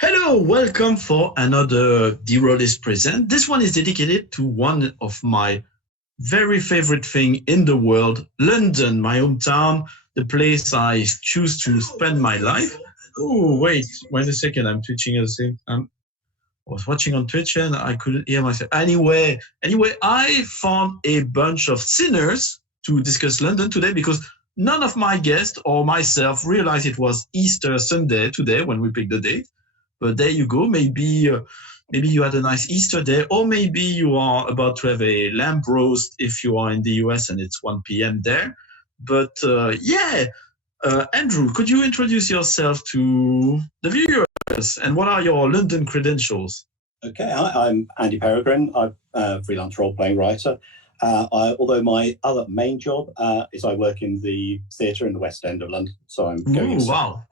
Hello, welcome for another The Rolistes Present. This one is dedicated to one of my very favorite thing in the world, London, my hometown, the place I choose to spend my life. Oh, wait a second, I'm twitching at the same time. I was watching on Twitch and I couldn't hear myself. Anyway, I found a bunch of sinners to discuss London today because none of my guests or myself realized it was Easter Sunday today when we picked the date. But there you go. Maybe you had a nice Easter day, or maybe you are about to have a lamb roast if you are in the US and it's 1 p.m. there. But Andrew, could you introduce yourself to the viewers and what are your London credentials? Okay, I'm Andy Peregrinne. I'm a freelance role-playing writer. Although my other main job is I work in the theatre in the West End of London, so I'm going. Wow.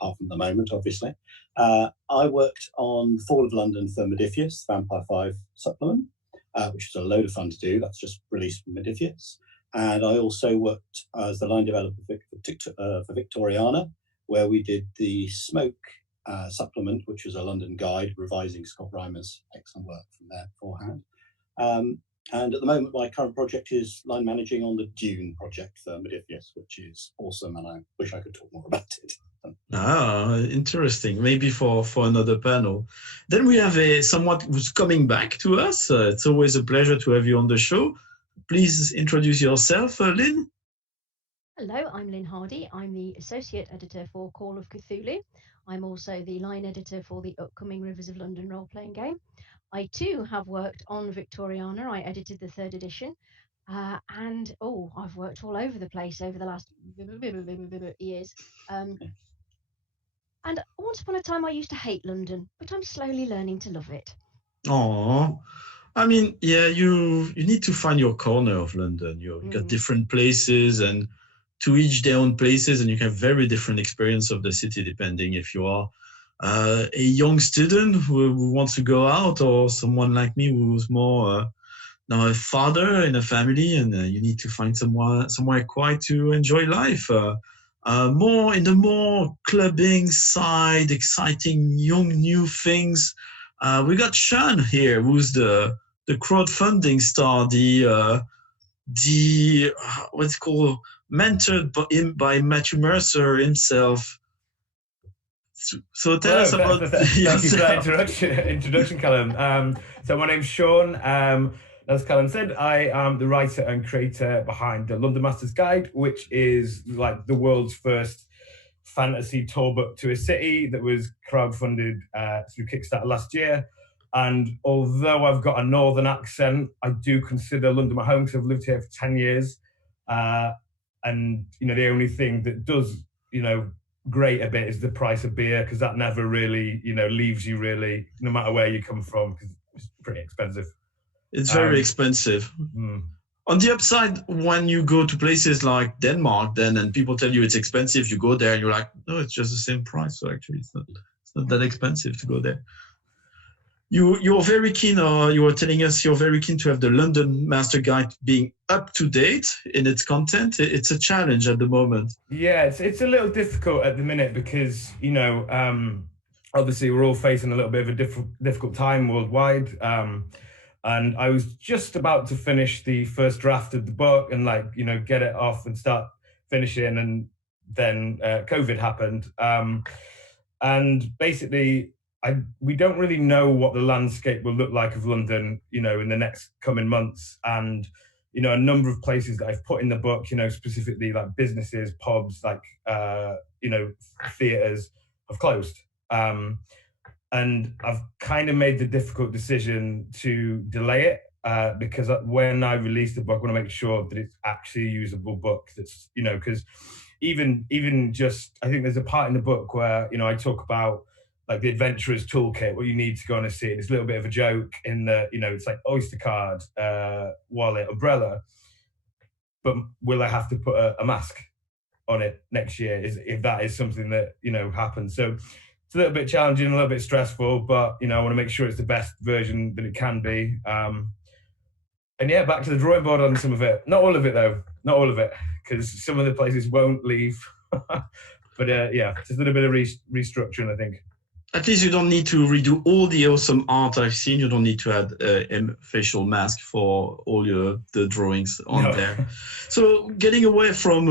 Off at the moment, obviously. I worked on Fall of London for Modiphius, Vampire 5 supplement, which was a load of fun to do. That's just released from Modiphius. And I also worked as the line developer for Victoriana, where we did the Smoke supplement, which was a London guide revising Scott Reimer's excellent work from there beforehand. And at the moment, my current project is line managing on the Dune project for Modiphius, which is awesome, and I wish I could talk more about it. Interesting. Maybe for another panel. Then we have someone who's coming back to us. It's always a pleasure to have you on the show. Please introduce yourself, Lynne. Hello, I'm Lynne Hady. I'm the Associate Editor for Call of Cthulhu. I'm also the line editor for the upcoming Rivers of London role-playing game. I too have worked on Victoriana. I edited the 3rd edition. And I've worked all over the place over the last years. And once upon a time I used to hate London, but I'm slowly learning to love it. Oh, I mean, yeah, you need to find your corner of London. You've got different places, and to each their own places, and you have very different experience of the city depending if you are a young student who wants to go out, or someone like me who's more now a father in a family, and you need to find somewhere quiet to enjoy life. More in the more clubbing side, exciting young new things. We got Sean here, who's the crowdfunding star, the what's called mentored by Matthew Mercer himself. So tell us about thank you for that introduction, Callum. So my name's Sean. As Callum said, I am the writer and creator behind the London Master's Guide, which is like the world's first fantasy tour book to a city that was crowdfunded through Kickstarter last year. And although I've got a northern accent, I do consider London my home because I've lived here for 10 years. And, the only thing that does, grate a bit is the price of beer, because that never really, leaves you really, no matter where you come from, because it's pretty expensive. It's very expensive. On the upside, when you go to places like Denmark, then and people tell you it's expensive, you go there and you're like, no, it's just the same price. So actually, it's not that expensive to go there. You're very keen, or you were telling us you're very keen to have the London Master Guide being up to date in its content. It's a challenge at the moment. Yeah, it's a little difficult at the minute because, obviously we're all facing a little bit of a difficult time worldwide. And I was just about to finish the first draft of the book and get it off and start finishing. And then COVID happened. And basically, we don't really know what the landscape will look like of London, in the next coming months. And, a number of places that I've put in the book, specifically like businesses, pubs, theatres have closed. And I've kind of made the difficult decision to delay it because when I release the book, I want to make sure that it's actually a usable book. That's, because even just, I think there's a part in the book where, I talk about like the adventurer's toolkit, what you need to go on a scene. It's a little bit of a joke in the, it's like Oyster card, wallet, umbrella. But will I have to put a mask on it next year if that is something that, happens? So it's a little bit challenging, a little bit stressful, but, I want to make sure it's the best version that it can be. And yeah, back to the drawing board on some of it. Not all of it, though. Not all of it, because some of the places won't leave. But yeah, just a little bit of restructuring, I think. At least you don't need to redo all the awesome art I've seen. You don't need to add a facial mask for all the drawings on there. So getting away from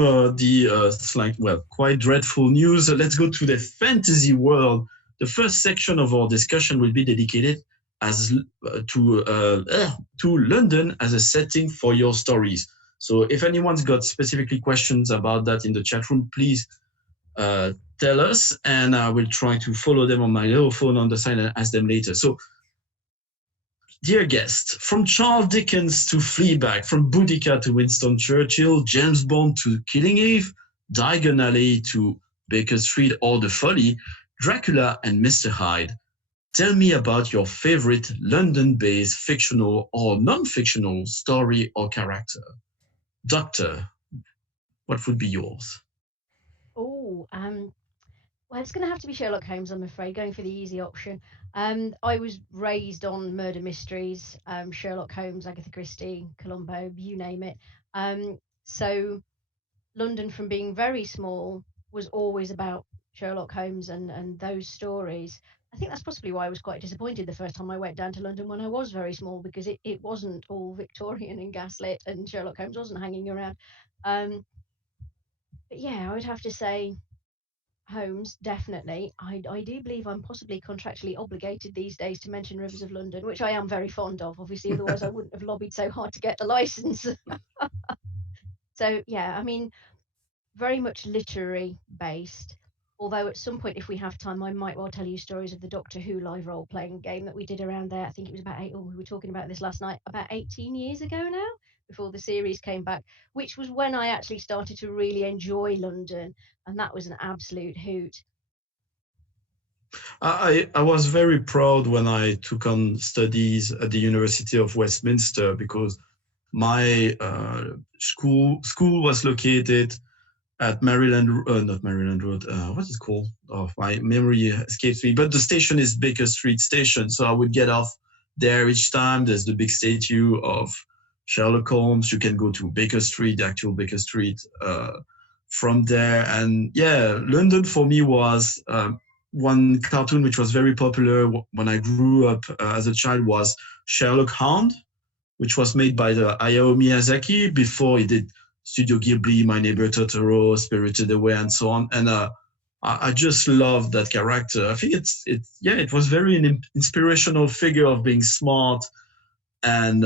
quite dreadful news, let's go to the fantasy world. The first section of our discussion will be dedicated to London as a setting for your stories. So if anyone's got specifically questions about that in the chat room, please tell us, and I will try to follow them on my little phone on the side and ask them later. So, dear guest, from Charles Dickens to Fleabag, from Boudica to Winston Churchill, James Bond to Killing Eve, Diagon Alley to Baker Street or The Folly, Dracula and Mr. Hyde. Tell me about your favorite London-based fictional or non-fictional story or character. Doctor, what would be yours? Oh, well, it's going to have to be Sherlock Holmes, I'm afraid, going for the easy option. I was raised on murder mysteries, Sherlock Holmes, Agatha Christie, Columbo, you name it. So London, from being very small, was always about Sherlock Holmes and those stories. I think that's possibly why I was quite disappointed the first time I went down to London when I was very small, because it wasn't all Victorian and gaslit and Sherlock Holmes wasn't hanging around. But yeah, I would have to say Holmes, definitely. I do believe I'm possibly contractually obligated these days to mention Rivers of London, which I am very fond of, obviously, otherwise I wouldn't have lobbied so hard to get the license. So yeah, I mean, very much literary based. Although at some point, if we have time, I might well tell you stories of the Doctor Who live role-playing game that we did around there. I think it was about we were talking about this last night, about 18 years ago now, before the series came back, which was when I actually started to really enjoy London, and that was an absolute hoot. I was very proud when I took on studies at the University of Westminster, because my school was located at not Maryland Road. What's it called? Oh, my memory escapes me. But the station is Baker Street Station, so I would get off there each time. There's the big statue of Sherlock Holmes. You can go to Baker Street, the actual Baker Street, from there. And yeah, London for me was one cartoon which was very popular when I grew up as a child was Sherlock Hound, which was made by the Hayao Miyazaki before he did Studio Ghibli, My Neighbor Totoro, Spirited Away, and so on. And I just loved that character. I think it was very an inspirational figure of being smart and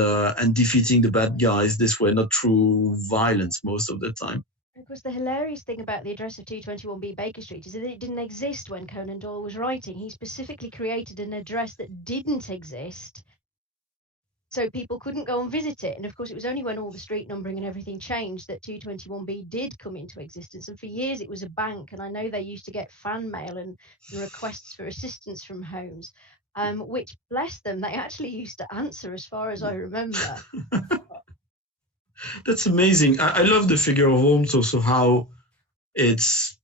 defeating the bad guys this way, not through violence most of the time. Of course, the hilarious thing about the address of 221B Baker Street is that it didn't exist when Conan Doyle was writing. He specifically created an address that didn't exist, so people couldn't go and visit it. And of course, it was only when all the street numbering and everything changed that 221B did come into existence. And for years, it was a bank. And I know they used to get fan mail and requests for assistance from Holmes, which, bless them, they actually used to answer, as far as I remember. That's amazing. I love the figure of Holmes, also how it's,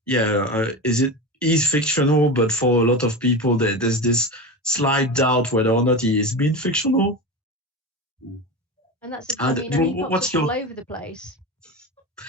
he's fictional, but for a lot of people, there's this slight doubt whether or not he is being fictional. And that's the thing, he pops up all over the place.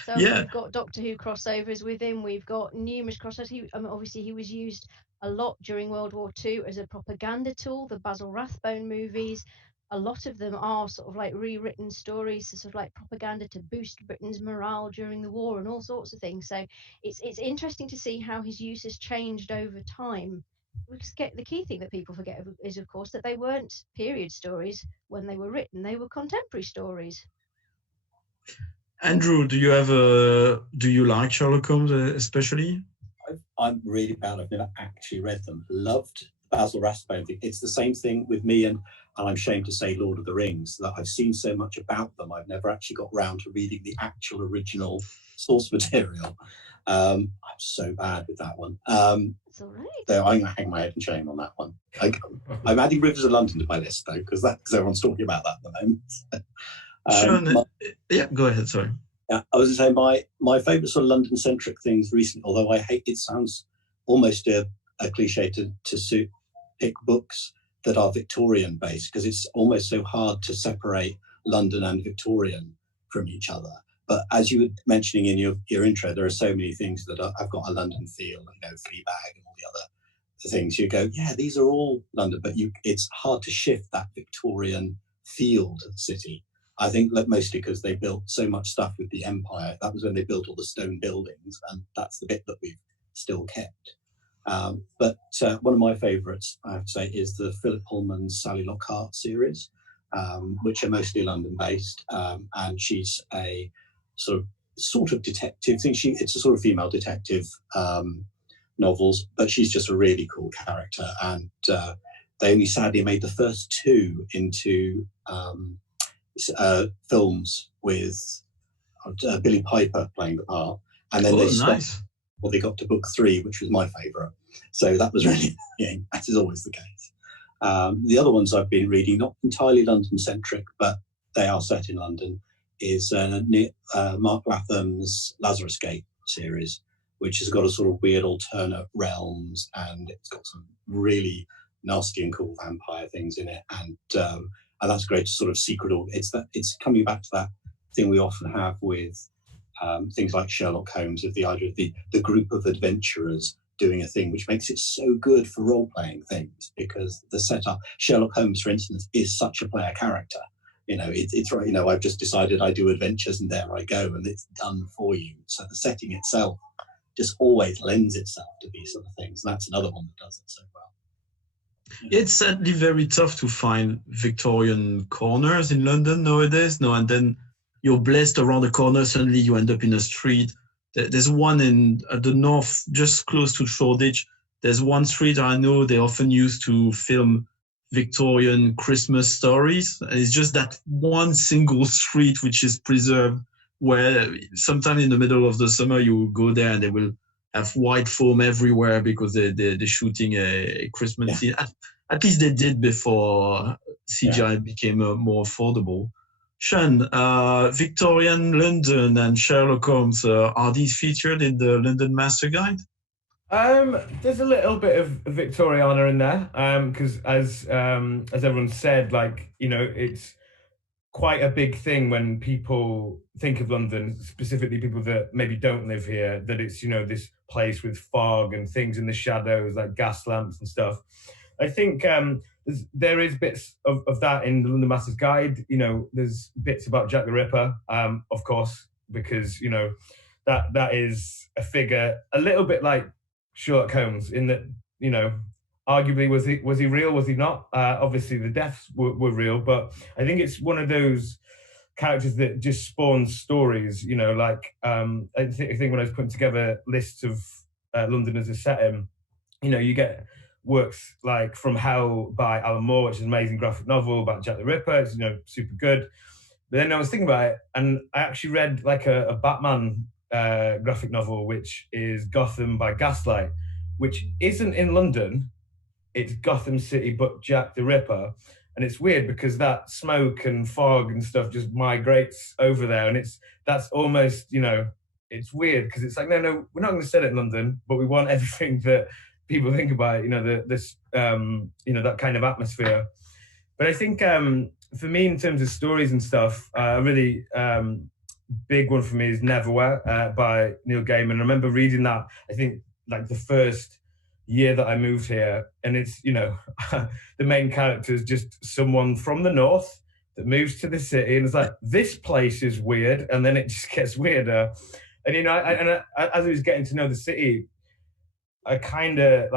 So we've got Doctor Who crossovers with him. We've got numerous crossovers. Obviously, he was used a lot during World War II as a propaganda tool. The Basil Rathbone movies, a lot of them are sort of like rewritten stories, sort of like propaganda to boost Britain's morale during the war and all sorts of things. So it's interesting to see how his use has changed over time. The key thing that people forget is, of course, that they weren't period stories when they were written. They were contemporary stories. Andrew, do you like Sherlock Holmes especially? I'm really proud. I've never actually read them. Loved Basil Rathbone. It's the same thing with me and I'm ashamed to say Lord of the Rings, that I've seen so much about them. I've never actually got round to reading the actual original source material. I'm so bad with that one. It's all right. So I'm going to hang my head in shame on that one. I'm adding Rivers of London to my list, though, because everyone's talking about that at the moment. Yeah, go ahead, sorry. Yeah, I was going to say my favourite sort of London-centric things recently, although I hate it sounds almost a cliche to pick books that are Victorian-based, because it's almost so hard to separate London and Victorian from each other. But as you were mentioning in your intro, there are so many things that have got a London feel, Fleabag and all the other things, you go, yeah, these are all London, but it's hard to shift that Victorian feel to the city. I think that mostly because they built so much stuff with the Empire. That was when they built all the stone buildings, and that's the bit that we've still kept. But one of my favourites, I have to say, is the Philip Pullman's Sally Lockhart series, which are mostly London-based, and she's a sort of detective thing. It's a sort of female detective novels, but she's just a really cool character. And they only sadly made the first two into films with Billy Piper playing the part, and then they stopped. Nice. Well, they got to book 3, which was my favourite. So that was really, as is always the case. The other ones I've been reading, not entirely London-centric, but they are set in London, is Mark Latham's Lazarus Gate series, which has got a sort of weird alternate realms, and it's got some really nasty and cool vampire things in it. And that's great to sort of secret all. It's coming back to that thing we often have with things like Sherlock Holmes, of the idea of the group of adventurers doing a thing, which makes it so good for role-playing things, because the setup, Sherlock Holmes, for instance, is such a player character. It's right, I've just decided I do adventures and there I go, and it's done for you. So the setting itself just always lends itself to these sort of things. And that's another one that does it so well. It's sadly very tough to find Victorian corners in London nowadays. No, and then you're blessed around the corner, suddenly you end up in a street. There's one at the north, just close to Shoreditch. There's one street I know they often use to film Victorian Christmas stories. It's just that one single street which is preserved, where sometime in the middle of the summer you go there and they will have white foam everywhere because they're shooting a Christmas scene. At least they did before CGI became more affordable. Sean, Victorian London and Sherlock Holmes, are these featured in the London Master Guide? There's a little bit of Victoriana in there, because as everyone said, it's quite a big thing when people think of London, specifically people that maybe don't live here, that it's, this place with fog and things in the shadows, like gas lamps and stuff. I think there is bits of that in the London Master's Guide. There's bits about Jack the Ripper, of course, because, that is a figure a little bit like Sherlock Holmes, in that, arguably was he real, was he not? Obviously the deaths were real, but I think it's one of those characters that just spawns stories, I think when I was putting together lists of London as a setting, you get works like From Hell by Alan Moore, which is an amazing graphic novel about Jack the Ripper. It's, super good. But then I was thinking about it, and I actually read a Batman graphic novel, which is Gotham by Gaslight, which isn't in London. It's Gotham City, but Jack the Ripper. And it's weird because that smoke and fog and stuff just migrates over there. And that's almost, it's weird because it's like, no, we're not going to set it in London, but we want everything that people think about, that kind of atmosphere. But I think for me, in terms of stories and stuff, a really big one for me is Neverwhere by Neil Gaiman. I remember reading that, I think, the first year that I moved here, and it's, the main character is just someone from the north that moves to the city, and it's like, this place is weird, and then it just gets weirder. And, as I was getting to know the city, I kind of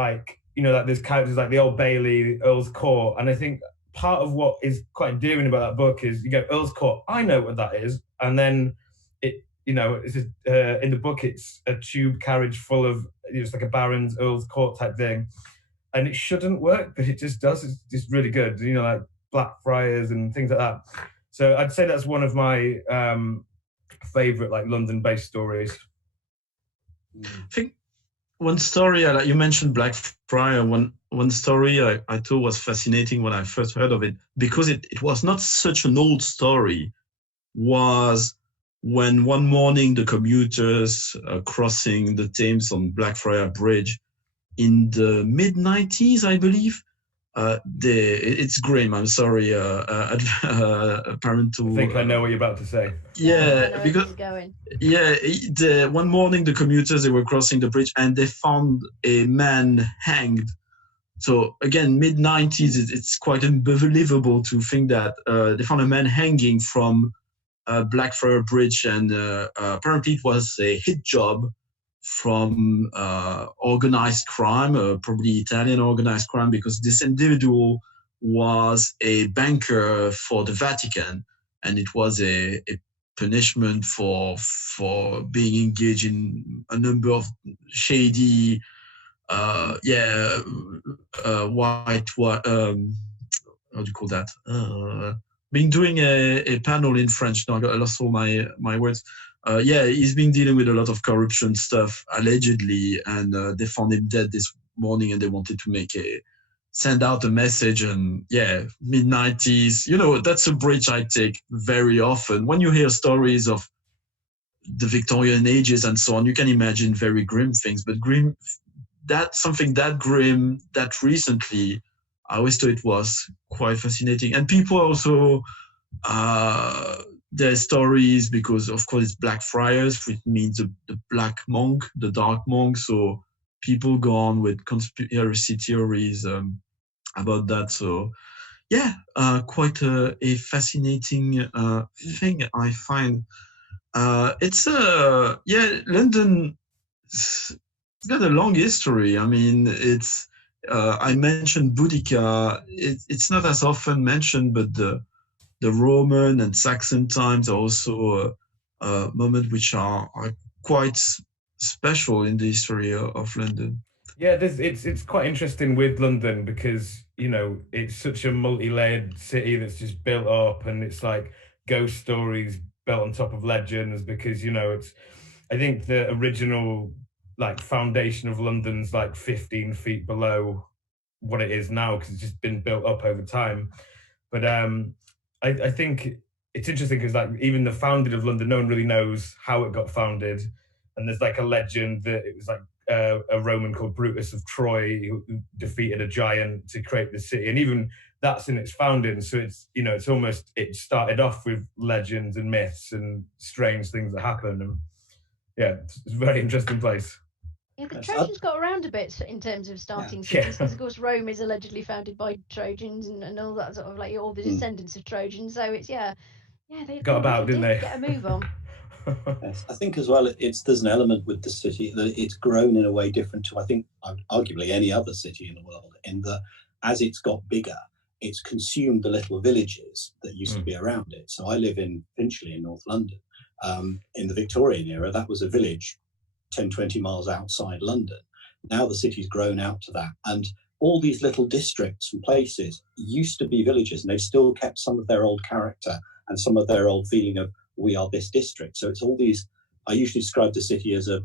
there's characters like the Old Bailey, the Earl's Court, and I think part of what is quite endearing about that book is you go, Earl's Court, I know what that is, and then it's in the book it's a tube carriage full of, it's like a Baron's Earl's Court type thing, and it shouldn't work, but it just does. It's just really good, like Blackfriars and things like that. So I'd say that's one of my favorite London-based stories. I think one story, you mentioned Blackfriar, one story I thought was fascinating when I first heard of it, because it was not such an old story, was when one morning the commuters crossing the Thames on Blackfriar Bridge in the mid-90s, I believe. It's grim, I'm sorry, parental... I think I know what you're about to say. Yeah, because one morning the commuters, they were crossing the bridge and they found a man hanged So again, mid-90s, it's quite unbelievable to think that they found a man hanging from Blackfriars Bridge, and apparently it was a hit job from organized crime, probably Italian organized crime, because this individual was a banker for the Vatican, and it was a punishment for being engaged in a number of shady how do you call that? Been doing a panel in French. Now I lost all my words. He's been dealing with a lot of corruption stuff, allegedly, and they found him dead this morning, and they wanted to send out a message. And mid-90s, that's a bridge I take very often. When you hear stories of the Victorian ages and so on, you can imagine very grim things, but something that grim, that recently, I always thought it was quite fascinating. And people also, their stories, because of course it's Blackfriars, which means the black monk, the dark monk. So people go on with conspiracy theories about that. So quite a fascinating thing, I find. London, it's got a long history. I mean, I mentioned Boudica. It's not as often mentioned, but the Roman and Saxon times are also a moment which are quite special in the history of London. Yeah, it's quite interesting with London because, it's such a multi-layered city that's just built up, and it's like ghost stories built on top of legends because, I think the original foundation of London's 15 feet below what it is now because it's just been built up over time. But I think it's interesting because even the founding of London, no one really knows how it got founded. And there's a legend that it was a Roman called Brutus of Troy who defeated a giant to create the city. And even that's in its founding. So it's, it's almost, it started off with legends and myths and strange things that happen. And it's a very interesting place. Yeah, the Trojans got around a bit in terms of starting cities, because of course Rome is allegedly founded by Trojans and all that sort of all the descendants of Trojans. So it's they got about, didn't they? Get a move on. Yes, I think as well, there's an element with the city that it's grown in a way different to, I think, arguably any other city in the world, in that as it's got bigger, it's consumed the little villages that used to be around it. So I live in Finchley in North London. In the Victorian era, that was a village 10, 20 miles outside London. Now the city's grown out to that. And all these little districts and places used to be villages, and they've still kept some of their old character and some of their old feeling of, we are this district. So it's all these, I usually describe the city as a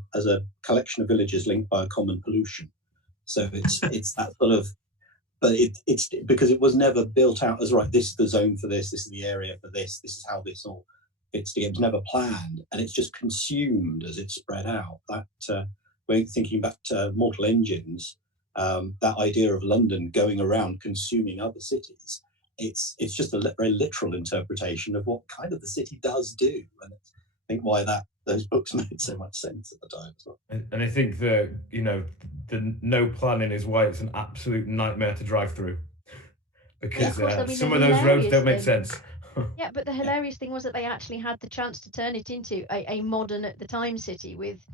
collection of villages linked by a common pollution. So it's that sort of, but it's because it was never built out as, right, this is the zone for this is the area for this is how this all fits together. It was never planned, and it's just consumed as it spread out. That when thinking back to Mortal Engines, that idea of London going around consuming other cities, it's just a very literal interpretation of what kind of the city does do, and I think why those books made so much sense at the time as well. And I think that the no planning is why it's an absolute nightmare to drive through, because some of those roads don't make sense. Yeah, but the hilarious thing was that they actually had the chance to turn it into a modern at the time city with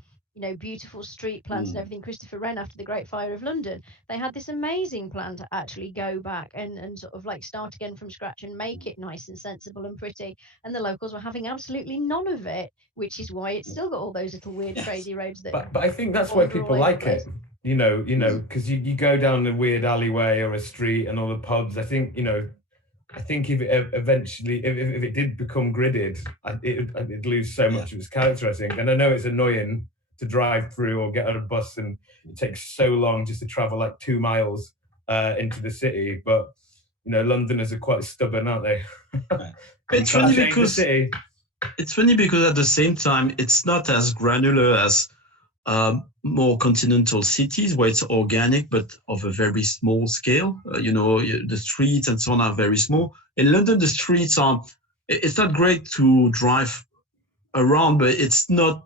beautiful street plans and everything. Christopher Wren, after the Great Fire of London, they had this amazing plan to actually go back and sort of start again from scratch and make it nice and sensible and pretty, and the locals were having absolutely none of it, which is why it's still got all those little weird crazy roads that but I think that's why people like it, because you go down a weird alleyway or a street and all the pubs. I think if it eventually, if it did become gridded, it'd lose so much of its character, I think. And I know it's annoying to drive through or get on a bus, and it takes so long just to travel 2 miles into the city. But Londoners are quite stubborn, aren't they? It's funny because at the same time it's not as granular as more continental cities where it's organic but of a very small scale. The streets and so on are very small. In London, the streets it's not great to drive around, but it's not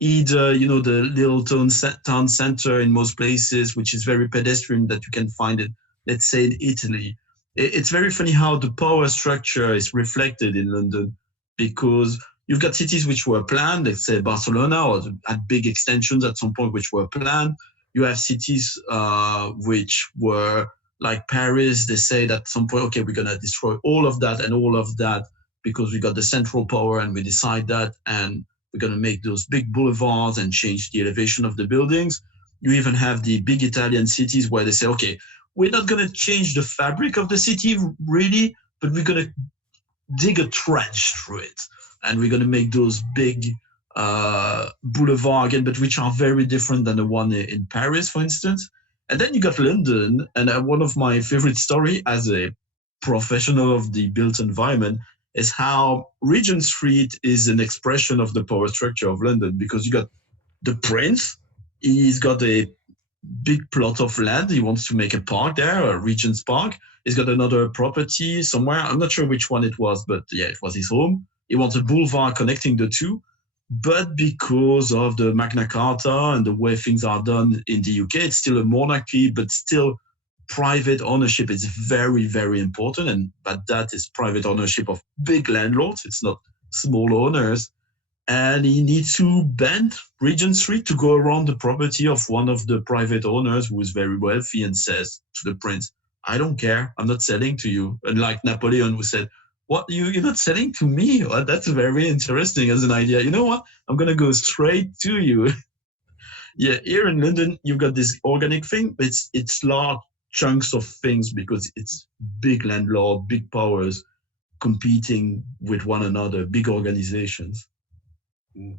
either, you know, the little town center in most places, which is very pedestrian, that you can find it, let's say, in Italy. It's very funny how the power structure is reflected in London, because you've got cities which were planned, let's say Barcelona, or had big extensions at some point which were planned. You have cities which were like Paris. They say that at some point, okay, we're going to destroy all of that and all of that because we got the central power and we decide that, and we're going to make those big boulevards and change the elevation of the buildings. You even have the big Italian cities where they say, okay, we're not going to change the fabric of the city really, but we're going to dig a trench through it. And we're going to make those big boulevard again, but which are very different than the one in Paris, for instance. And then you got London, and one of my favorite story as a professional of the built environment is how Regent Street is an expression of the power structure of London, because you got the prince, he's got a big plot of land, he wants to make a park there, a Regent's Park. He's got another property somewhere, I'm not sure which one it was, but yeah, it was his home. He wants a boulevard connecting the two. But because of the Magna Carta and the way things are done in the UK, it's still a monarchy, but still private ownership is very, very important. And but that is private ownership of big landlords. It's not small owners. And he needs to bend Regent Street to go around the property of one of the private owners who is very wealthy and says to the prince, I don't care, I'm not selling to you. Unlike Napoleon, who said, what, you're not selling to me? Well, that's very interesting as an idea. You know what? I'm going to go straight to you. Yeah, here in London, you've got this organic thing, but it's large chunks of things because it's big landlord, big powers competing with one another, big organizations. Mm.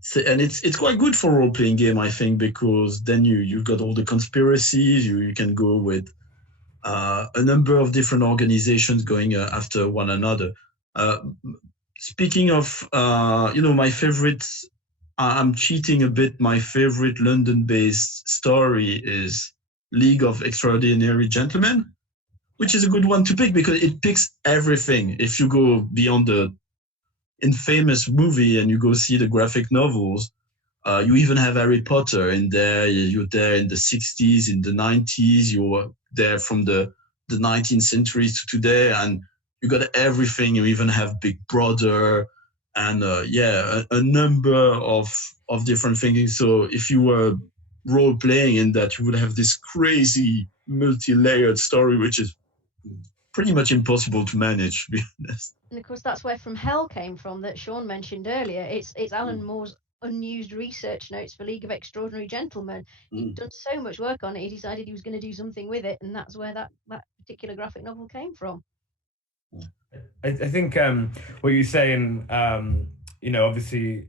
So, and it's quite good for role-playing game, I think, because then you've got all the conspiracies, you can go with a number of different organizations going after one another. Speaking of, my favorite, I'm cheating a bit, my favorite London-based story is League of Extraordinary Gentlemen, which is a good one to pick because it picks everything. If you go beyond the infamous movie and you go see the graphic novels, you even have Harry Potter in there. You're there in the 60s, in the 90s. You're there from the 19th century to today, and you got everything. You even have Big Brother, and a number of different things. So if you were role playing in that, you would have this crazy multi-layered story, which is pretty much impossible to manage, to be honest. And of course, that's where From Hell came from, that Sean mentioned earlier. It's Alan Moore's unused research notes for League of Extraordinary Gentlemen. He'd done so much work on it, he decided he was going to do something with it, and that's where that particular graphic novel came from. I think what you're saying, obviously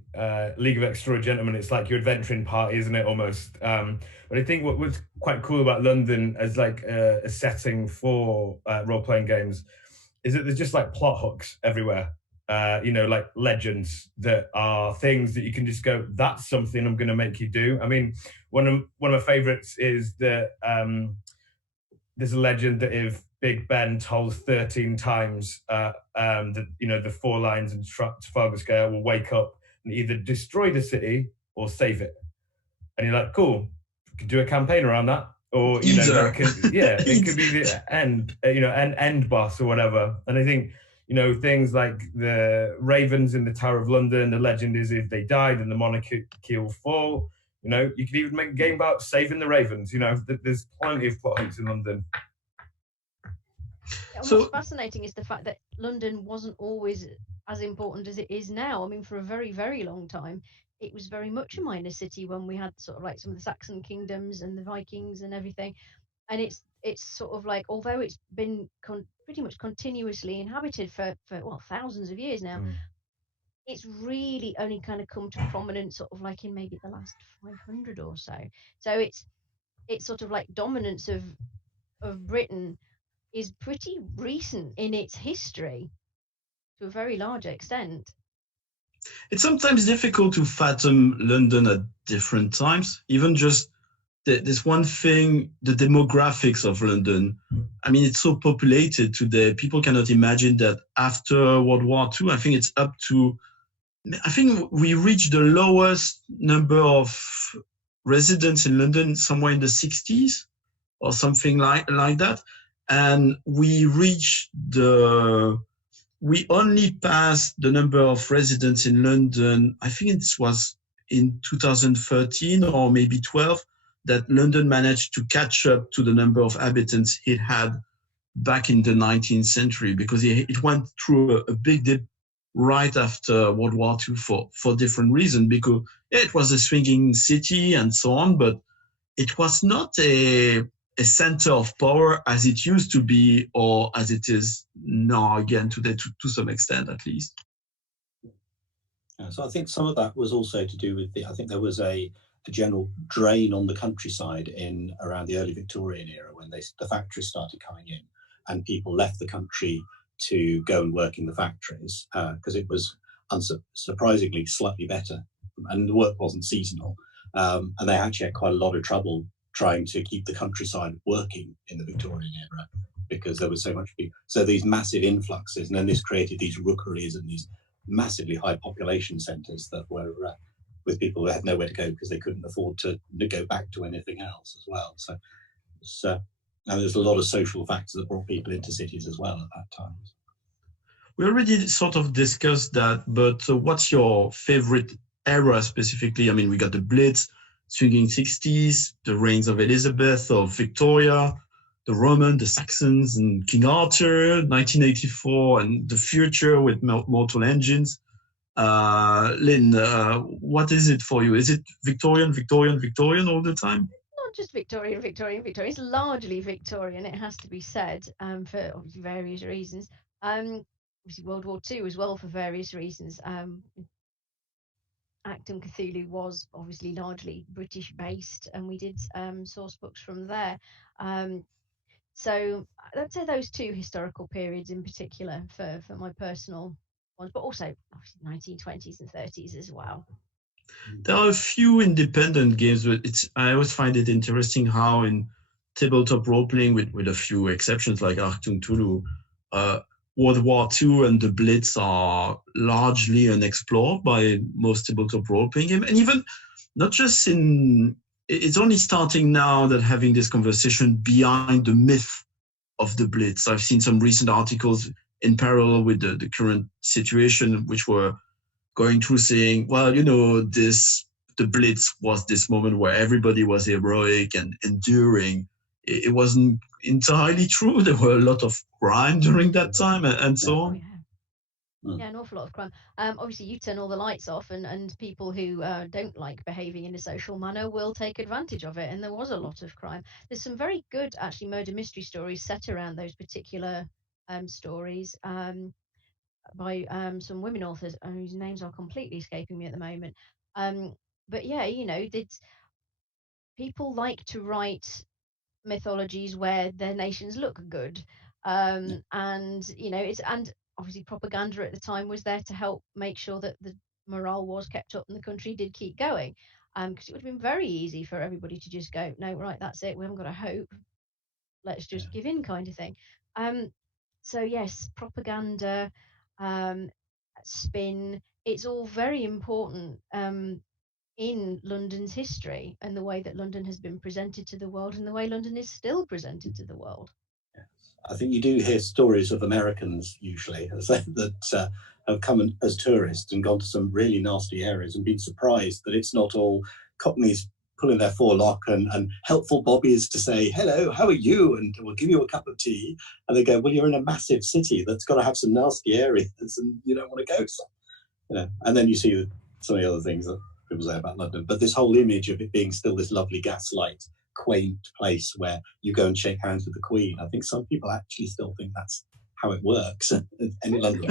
League of Extraordinary Gentlemen, it's like your adventuring party, isn't it, almost? But I think what was quite cool about London as like a setting for role-playing games is that there's just like plot hooks everywhere. Like legends that are things that you can just go, that's something I'm going to make you do. I mean, one of my favorites is that there's a legend that if Big Ben told 13 times the 4 lines in Trafalgar Square will wake up and either destroy the city or save it. And you're like, cool, we could do a campaign around that. Or, it could be the end, an end boss or whatever. And I think, things like the ravens in the Tower of London, the legend is if they die, then the monarchy will fall. You could even make a game about saving the ravens. There's plenty of plot hooks in London. What's fascinating is the fact that London wasn't always as important as it is now. I mean, for a very, very long time, it was very much a minor city when we had sort of like some of the Saxon kingdoms and the Vikings and everything. And it's sort of like, although it's been pretty much continuously inhabited for thousands of years now, it's really only kind of come to prominence sort of like in maybe the last 500 or so. So it's sort of like dominance of Britain is pretty recent in its history to a very large extent. It's sometimes difficult to fathom London at different times. Even just this one thing, the demographics of London. I mean, it's so populated today. People cannot imagine that after World War II, I think it's up to I think we reached the lowest number of residents in London somewhere in the 60s or something like that. And we only passed the number of residents in London, I think it was in 2013 or maybe 12, that London managed to catch up to the number of inhabitants it had back in the 19th century, because it went through a big dip right after World War II for different reasons, because it was a swinging city and so on, but it was not a center of power as it used to be, or as it is now again today, to some extent at least. So I think some of that was also to do with I think there was a general drain on the countryside in around the early Victorian era, when the factories started coming in and people left the country to go and work in the factories, because it was unsurprisingly slightly better and the work wasn't seasonal. And they actually had quite a lot of trouble trying to keep the countryside working in the Victorian era, because there was so much people. So these massive influxes, and then this created these rookeries and these massively high population centres that were with people who had nowhere to go because they couldn't afford to go back to anything else as well. So and there's a lot of social factors that brought people into cities as well at that time. We already sort of discussed that, but what's your favorite era specifically? I mean, we got the Blitz, swinging 60s, the reigns of Elizabeth, of Victoria, the Roman, the Saxons, and King Arthur, 1984, and the future with mortal engines. Lynne, what is it for you? Is it Victorian all the time? Not just Victorian. It's largely Victorian, it has to be said, for obviously various reasons. Obviously World War II as well for various reasons. Actum Cthulhu was obviously largely British based, and we did source books from there. So I'd say those two historical periods in particular for my personal ones, but also obviously 1920s and 30s as well. There are a few independent games, but I always find it interesting how in tabletop role-playing, with a few exceptions like Actum Cthulhu, World War II and the Blitz are largely unexplored by most tabletop role-playing games. And even not just it's only starting now that having this conversation behind the myth of the Blitz. I've seen some recent articles in parallel with the current situation, which were going through saying, well, the Blitz was this moment where everybody was heroic and enduring. It wasn't entirely true. There were a lot of crime during that time and so on. Yeah, an awful lot of crime. Obviously, you turn all the lights off, and people who don't like behaving in a social manner will take advantage of it. And there was a lot of crime. There's some very good, actually, murder mystery stories set around those particular stories by some women authors whose names are completely escaping me at the moment. But yeah, people like to write mythologies where their nations look good, and and obviously propaganda at the time was there to help make sure that the morale was kept up and the country did keep going, because it would have been very easy for everybody to just go, no, right, that's it, we haven't got a hope, let's just give in, kind of thing. So yes, propaganda, spin, it's all very important in London's history and the way that London has been presented to the world and the way London is still presented to the world. Yes. I think you do hear stories of Americans usually that have come as tourists and gone to some really nasty areas and been surprised that it's not all Cockneys pulling their forelock and helpful bobbies to say, hello, how are you? And we'll give you a cup of tea. And they go, well, you're in a massive city that's got to have some nasty areas and you don't want to go. So, and then you see some of the other things that people say about London, but this whole image of it being still this lovely gaslight, quaint place where you go and shake hands with the Queen. I think some people actually still think that's how it works. In London,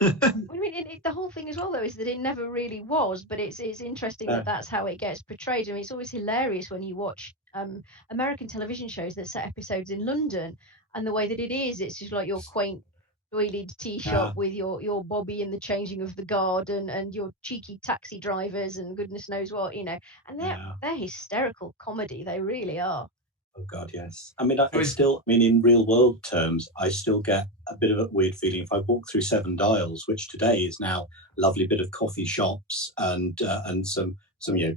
I mean, the whole thing as well, though, is that it never really was, but it's interesting that that's how it gets portrayed. I mean, it's always hilarious when you watch American television shows that set episodes in London, and the way that it's just like your quaint doilied tea shop with your bobby and the changing of the guard and your cheeky taxi drivers and goodness knows what, and they're hysterical comedy, they really are. Oh God, yes. I mean, in real world terms, I still get a bit of a weird feeling if I walk through Seven Dials, which today is now a lovely bit of coffee shops and some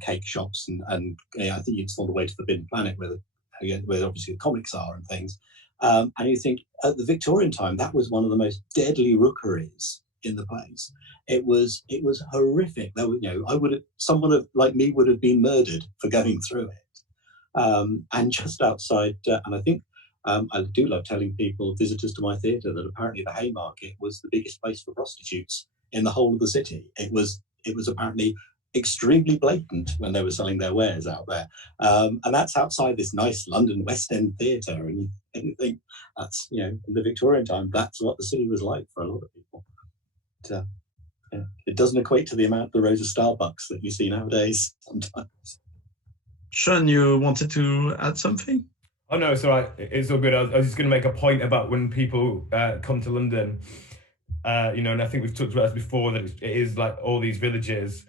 cake shops and I think it's on the way to the Bin Planet where obviously the comics are and things. And you think at the Victorian time that was one of the most deadly rookeries in the place. It was horrific. Someone like me would have been murdered for going through it. And just outside, and I think I do love telling visitors to my theatre, that apparently the Haymarket was the biggest place for prostitutes in the whole of the city. It was apparently extremely blatant when they were selling their wares out there, and that's outside this nice London West End theatre. And you think that's in the Victorian time, that's what the city was like for a lot of people. But, it doesn't equate to the rows of Starbucks that you see nowadays sometimes. Sean, you wanted to add something? Oh no, it's all right. It's all good. I was just going to make a point about when people come to London, and I think we've talked about this before, that it is like all these villages.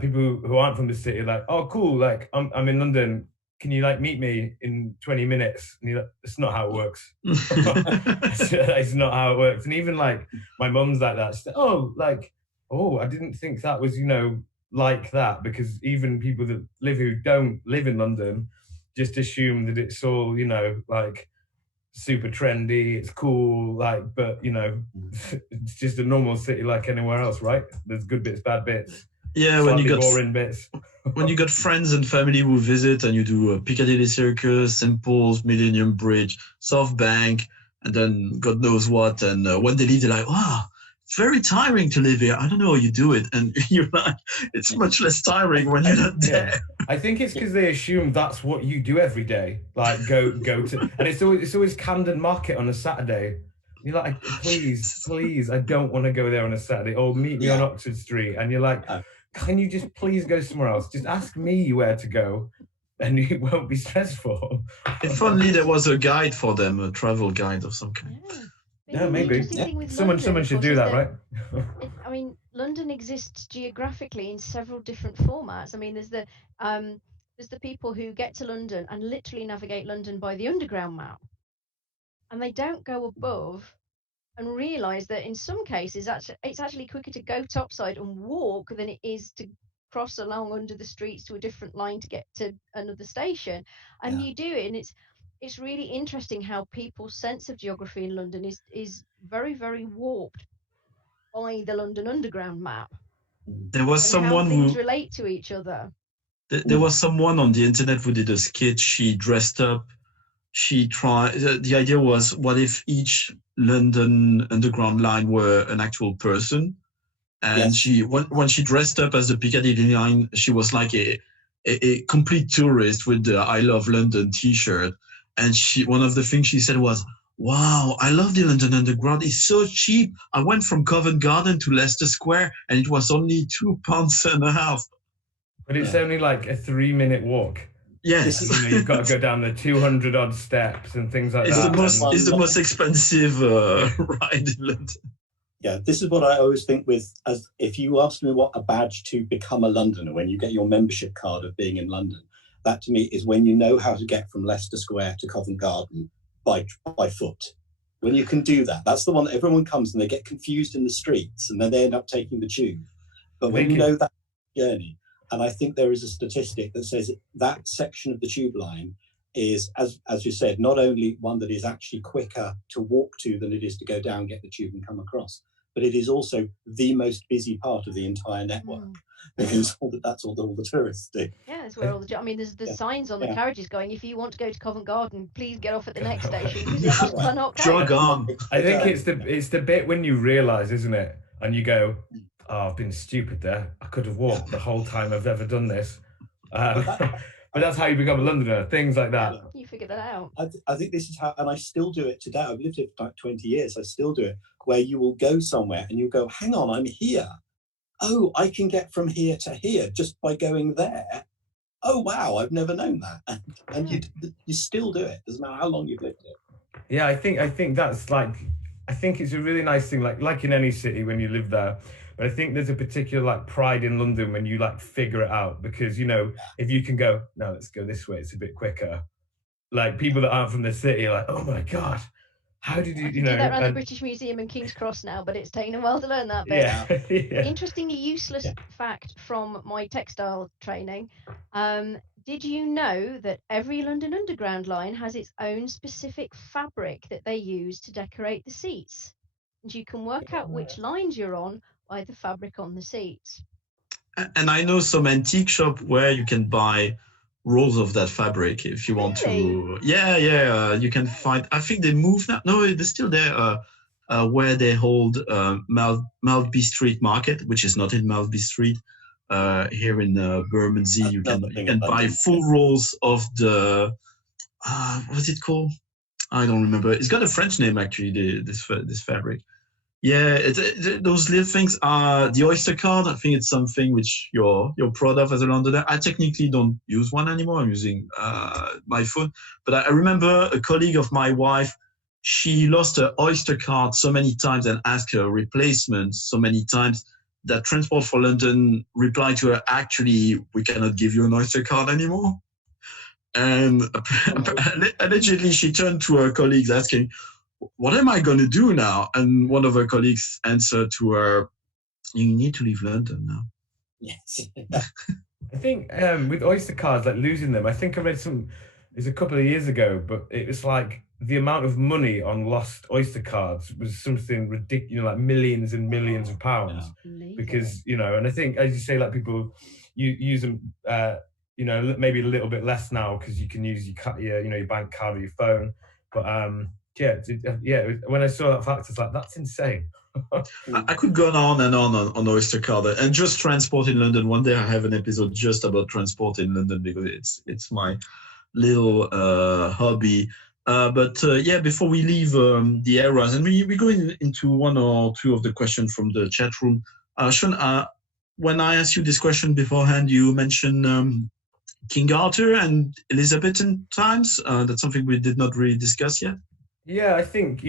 People who aren't from the city are like, oh, cool, like I'm in London. Can you like meet me in 20 minutes? And you're like, it's not how it works. It's not how it works. And even like my mum's like that. She's like, I didn't think that was, like that, because even people that who don't live in London just assume that it's all like super trendy, it's cool, but it's just a normal city like anywhere else, right? There's good bits, bad bits, when you got boring bits. When you got friends and family who visit and you do Piccadilly Circus, St. Paul's, Millennium Bridge, South Bank, and then God knows what, and when they leave they're like, wow, it's very tiring to live here. I don't know how you do it. And you're like, it's much less tiring when you're not there. I think it's because they assume that's what you do every day. Like go to, and it's always Camden Market on a Saturday. You're like, please, I don't want to go there on a Saturday. Or meet me on Oxford Street. And you're like, can you just please go somewhere else? Just ask me where to go, and it won't be stressful. If only there was a guide for them, a travel guide of some kind. Yeah, maybe. Someone should do that, right? London exists geographically in several different formats. I mean, there's the people who get to London and literally navigate London by the underground map, and they don't go above and realise that in some cases it's actually quicker to go topside and walk than it is to cross along under the streets to a different line to get to another station. And you do it, and it's really interesting how people's sense of geography in London is very, very warped by the London Underground map. There was someone how things relate to each other. There was someone on the internet who did a skit. She dressed up. She tried. The idea was, what if each London Underground line were an actual person? And when she dressed up as the Piccadilly line, she was like a complete tourist with the I Love London T-shirt. And one of the things she said was, wow, I love the London Underground. It's so cheap. I went from Covent Garden to Leicester Square and it was only £2.50. But it's only like a 3-minute walk. Yes. You've got to go down the 200 odd steps and things like that. It's the most expensive ride in London. Yeah, this is what I always think as if you ask me what a badge to become a Londoner, when you get your membership card of being in London, that to me is when you know how to get from Leicester Square to Covent Garden by foot. When you can do that, that's the one that everyone comes and they get confused in the streets and then they end up taking the tube. But when you know that journey, and I think there is a statistic that says that section of the tube line is, as you said, not only one that is actually quicker to walk to than it is to go down, get the tube and come across, but it is also the most busy part of the entire network. Because that's all the tourists do. Yeah, that's where all there's signs on the carriages going, if you want to go to Covent Garden, please get off at the next station because it's just cannot go. Jog on. I think it's the bit when you realise, isn't it? And you go, oh, I've been stupid there. I could have walked the whole time I've ever done this. But that's how you become a Londoner, things like that. You figure that out. I think this is how, and I still do it today. I've lived here for like 20 years. I still do it, where you will go somewhere and you go, hang on, I'm here. Oh, I can get from here to here just by going there. Oh, wow, I've never known that. And you still do it. Doesn't matter how long you've lived here. Yeah, I think that's like, I think it's a really nice thing, like in any city when you live there. But I think there's a particular like pride in London when you like figure it out, because, if you can go, no, let's go this way, it's a bit quicker. like people that aren't from the city are like, oh my god, how did you, do that around the British Museum and King's Cross now, but it's taken a while to learn that bit. Yeah. Yeah. Interestingly useless fact from my textile training. Did you know that every London Underground line has its own specific fabric that they use to decorate the seats? And you can work out which lines you're on by the fabric on the seats. And I know some antique shop where you can buy rolls of that fabric if you want to. Yeah. You can find. I think they moved now. No, they're still there. Where they hold Maltby Street Market, which is not in Maltby Street. Here in Bermondsey, you can buy full rolls of the what's it called? I don't remember. It's got a French name actually. This fabric. Yeah, those little things are the Oyster card. I think it's something which you're proud of as a Londoner. I technically don't use one anymore. I'm using my phone. But I remember a colleague of my wife. She lost her Oyster card so many times and asked her replacement so many times that Transport for London replied to her, actually, we cannot give you an Oyster card anymore. And allegedly, she turned to her colleagues asking, what am I going to do now? And one of her colleagues answered to her, you need to leave London now. Yes. I think with Oyster cards, like losing them, I think I read it's a couple of years ago, but it was like the amount of money on lost Oyster cards was something ridiculous, like millions and millions of pounds. Because, and I think, as you say, like people use them, maybe a little bit less now because you can use your bank card or your phone. But when I saw that fact, it's like, that's insane. I could go on and on Oyster card and just transport in London. One day I have an episode just about transport in London because it's my little hobby. Before we leave the eras, and we go into one or two of the questions from the chat room. Sean, when I asked you this question beforehand, you mentioned King Arthur and Elizabethan times. That's something we did not really discuss yet. Yeah, I think,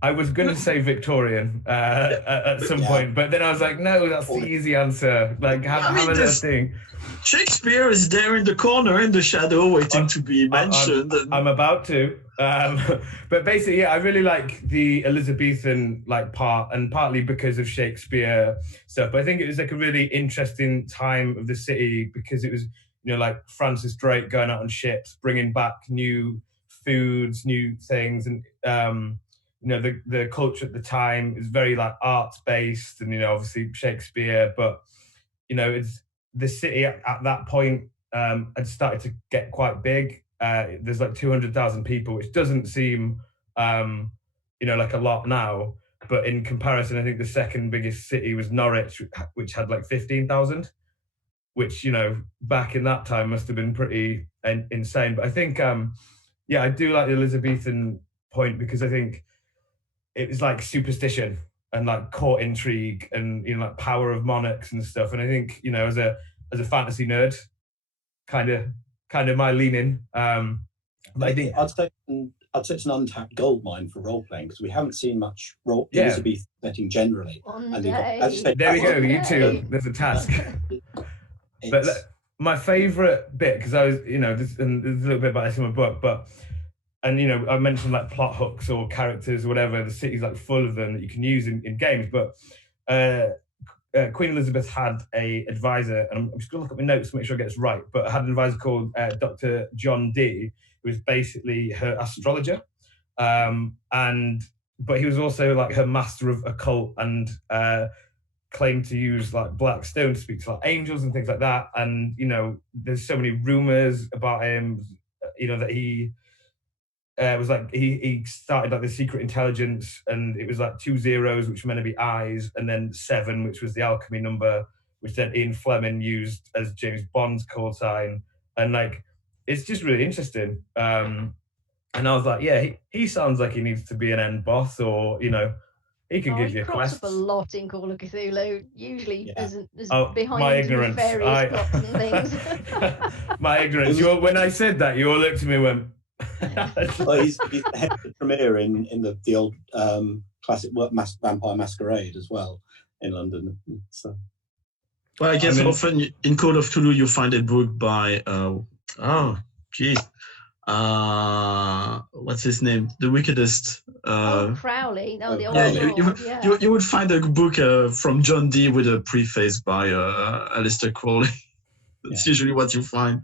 I was going to say Victorian at some point, but then I was like, no, that's the easy answer. Like, have a little thing. Shakespeare is there in the corner, in the shadow, waiting to be mentioned. I'm about to. But basically, I really like the Elizabethan part, and partly because of Shakespeare stuff. But I think it was a really interesting time of the city because it was, Francis Drake going out on ships, bringing back new foods, new things, and the culture at the time is very arts based, and obviously Shakespeare, but it's the city at that point had started to get quite big. There's 200,000 people, which doesn't seem like a lot now, but in comparison, I think the second biggest city was Norwich, which had 15,000, which back in that time must have been pretty insane. But I think I do like the Elizabethan point because I think it was superstition and court intrigue and power of monarchs and stuff. And I think as a fantasy nerd, kind of my leaning. I think I'd say it's an untapped gold mine for role playing because we haven't seen much Elizabethan setting generally. There we go. You two. There's a task. But my favourite bit, because I was, there's a little bit about this in my book, and I mentioned plot hooks or characters or whatever. The city's full of them that you can use in games. But Queen Elizabeth had a advisor, and I'm just going to look at my notes to make sure I get this right. But had an advisor called Dr. John Dee, who was basically her astrologer, but he was also her master of occult and claimed to use black stone to speak to angels and things like that. And there's so many rumors about him, that he was he started the secret intelligence, and it was 2 zeros, which were meant to be eyes, and then 7, which was the alchemy number, which then Ian Fleming used as James Bond's call sign. And it's just really interesting. And I was he sounds like he needs to be an end boss, or he can give you a quest. He crops up a lot in Call of Cthulhu, usually as behind my ignorance. Various plots and things. My ignorance. When I said that, you all looked at me and went, well, he's the head of the premiere in the old classic Vampire Masquerade as well in London. So. Well, I guess often in Call of Cthulhu you find a book by what's his name? The wickedest. Crowley. No, the old yeah, you would find a book from John Dee with a preface by Aleister Crowley. That's usually what you find.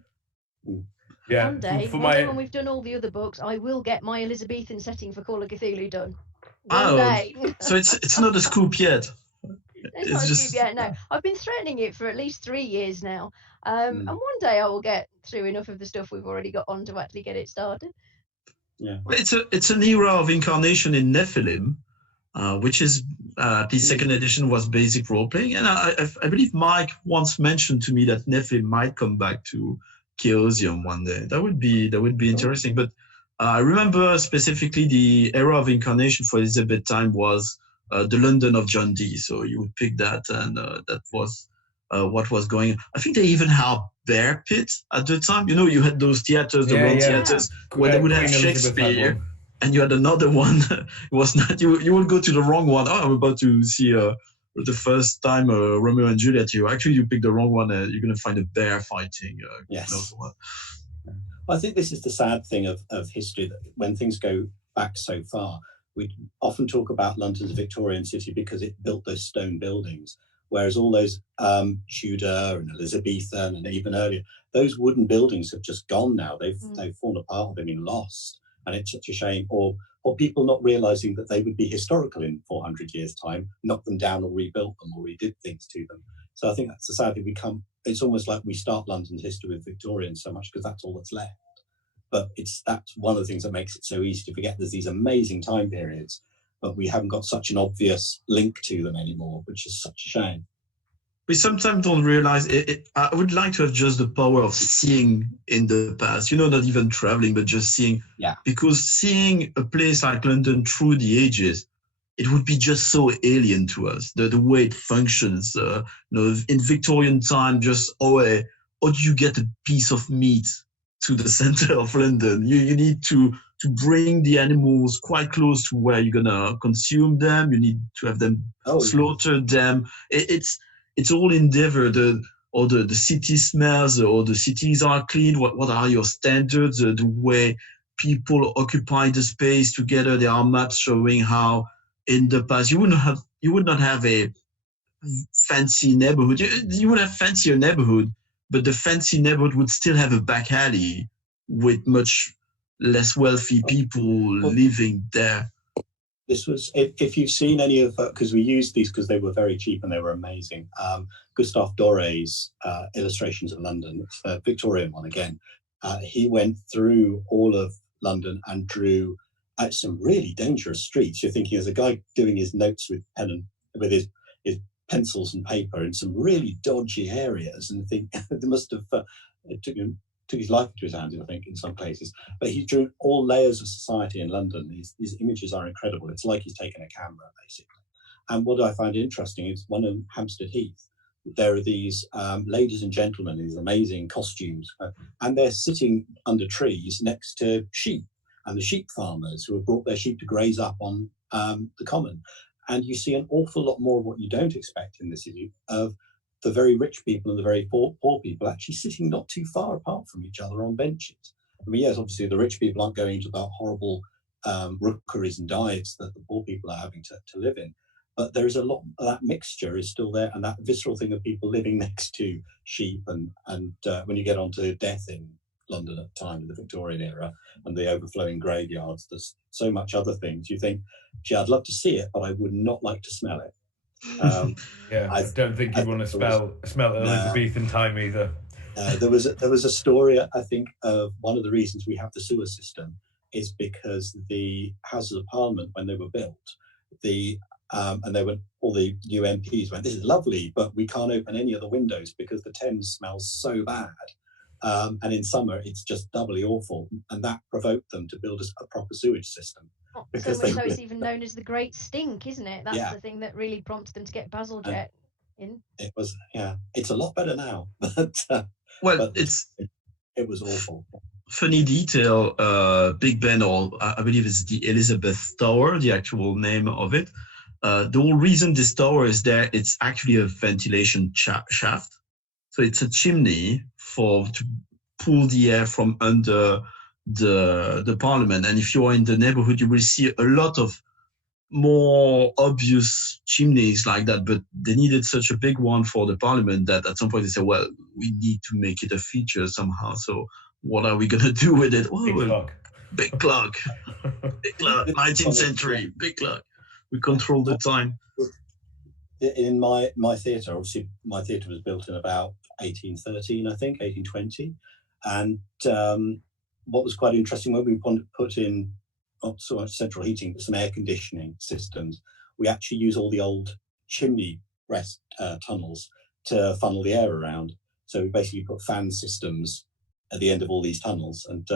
Yeah. One day when we've done all the other books, I will get my Elizabethan setting for Call of Cthulhu done. One day. So it's not a scoop yet. It's not a scoop yet, no. I've been threatening it for at least 3 years now. And one day I will get through enough of the stuff we've already got on to actually get it started. Yeah. Well, it's an era of incarnation in Nephilim, which is the second edition was basic role playing, and I believe Mike once mentioned to me that Nephilim might come back to Chaosium one day. That would be interesting. But I remember specifically the era of incarnation for Elizabeth time was the London of John Dee. So you would pick that, and that was what was going on. I think they even had Bear Pit at the time. You know, you had those theaters, the Royal Theaters, where they would have Shakespeare, and you had another one. It was not, you would go to the wrong one. Oh, I'm about to see the first time Romeo and Juliet. You picked the wrong one. You're going to find a bear fighting. Yes. I think this is the sad thing of history, that when things go back so far, we often talk about London's Victorian city because it built those stone buildings, whereas all those Tudor and Elizabethan and even earlier, those wooden buildings have just gone now. They've fallen apart, they've been lost, and it's such a shame. Or people not realising that they would be historical in 400 years' time, knock them down or rebuilt them or redid things to them. So I think that's the sad thing. It's almost like we start London's history with Victorians so much because that's all that's left. But that's one of the things that makes it so easy to forget. There's these amazing time periods, but we haven't got such an obvious link to them anymore, which is such a shame. We sometimes don't realize it. I would like to have just the power of seeing in the past, not even traveling, but just seeing. Yeah. Because seeing a place like London through the ages, it would be just so alien to us. The way it functions, in Victorian time, just how do you get a piece of meat to the center of London? You need to bring the animals quite close to where you're gonna consume them. You need to have them slaughtered them. It's all endeavor. The city smells, or the cities are clean. What are your standards? The way people occupy the space together. There are maps showing how in the past you would not have a fancy neighborhood. You would have fancier neighborhood, but the fancy neighborhood would still have a back alley with much less wealthy people living there. This was, if you've seen any of, because we used these because they were very cheap and they were amazing, Gustave Doré's illustrations of London, it's the Victorian one again. He went through all of London and drew some really dangerous streets. You're thinking, as a guy doing his notes with his pencils and paper in some really dodgy areas, and I think they must have it took his life into his hands, I think, in some places. But he drew all layers of society in London. These images are incredible. It's like he's taken a camera, basically. And what I find interesting is one of Hampstead Heath, there are these ladies and gentlemen in these amazing costumes, and they're sitting under trees next to sheep, and the sheep farmers who have brought their sheep to graze up on the common. And you see an awful lot more of what you don't expect in the city, of the very rich people and the very poor people actually sitting not too far apart from each other on benches. I mean, yes, obviously the rich people aren't going into the horrible rookeries and dives that the poor people are having to live in. But there is a lot of that mixture is still there, and that visceral thing of people living next to sheep. And when you get onto death in London at the time of the Victorian era and the overflowing graveyards, there's so much other things. You think, gee, I'd love to see it, but I would not like to smell it. I don't think you'd want to smell Elizabethan time either. There was a story, I think, of one of the reasons we have the sewer system is because the Houses of Parliament, when they were built, and they went, all the new MPs went, this is lovely, but we can't open any of the windows because the Thames smells so bad. And in summer, it's just doubly awful. And that provoked them to build a proper sewage system. So much so it's even known as the Great Stink, isn't it? That's the thing that really prompted them to get Bazalgette in. It was, it's a lot better now. But it was awful. Funny detail, Big Ben, or I believe it's the Elizabeth Tower, the actual name of it. The whole reason this tower is there, it's actually a ventilation shaft. So it's a chimney to pull the air from under the parliament. And if you are in the neighborhood, you will see a lot of more obvious chimneys like that, but they needed such a big one for the parliament that at some point they said, well, we need to make it a feature somehow. So what are we going to do with it? Big clock. Big clock. Big clock. 19th century. Big clock. We control the time. In my theatre, obviously my theatre was built in about 1813, I think, 1820. And what was quite interesting, when we put in not so much central heating, but some air conditioning systems, we actually use all the old chimney breast tunnels to funnel the air around. So we basically put fan systems at the end of all these tunnels. And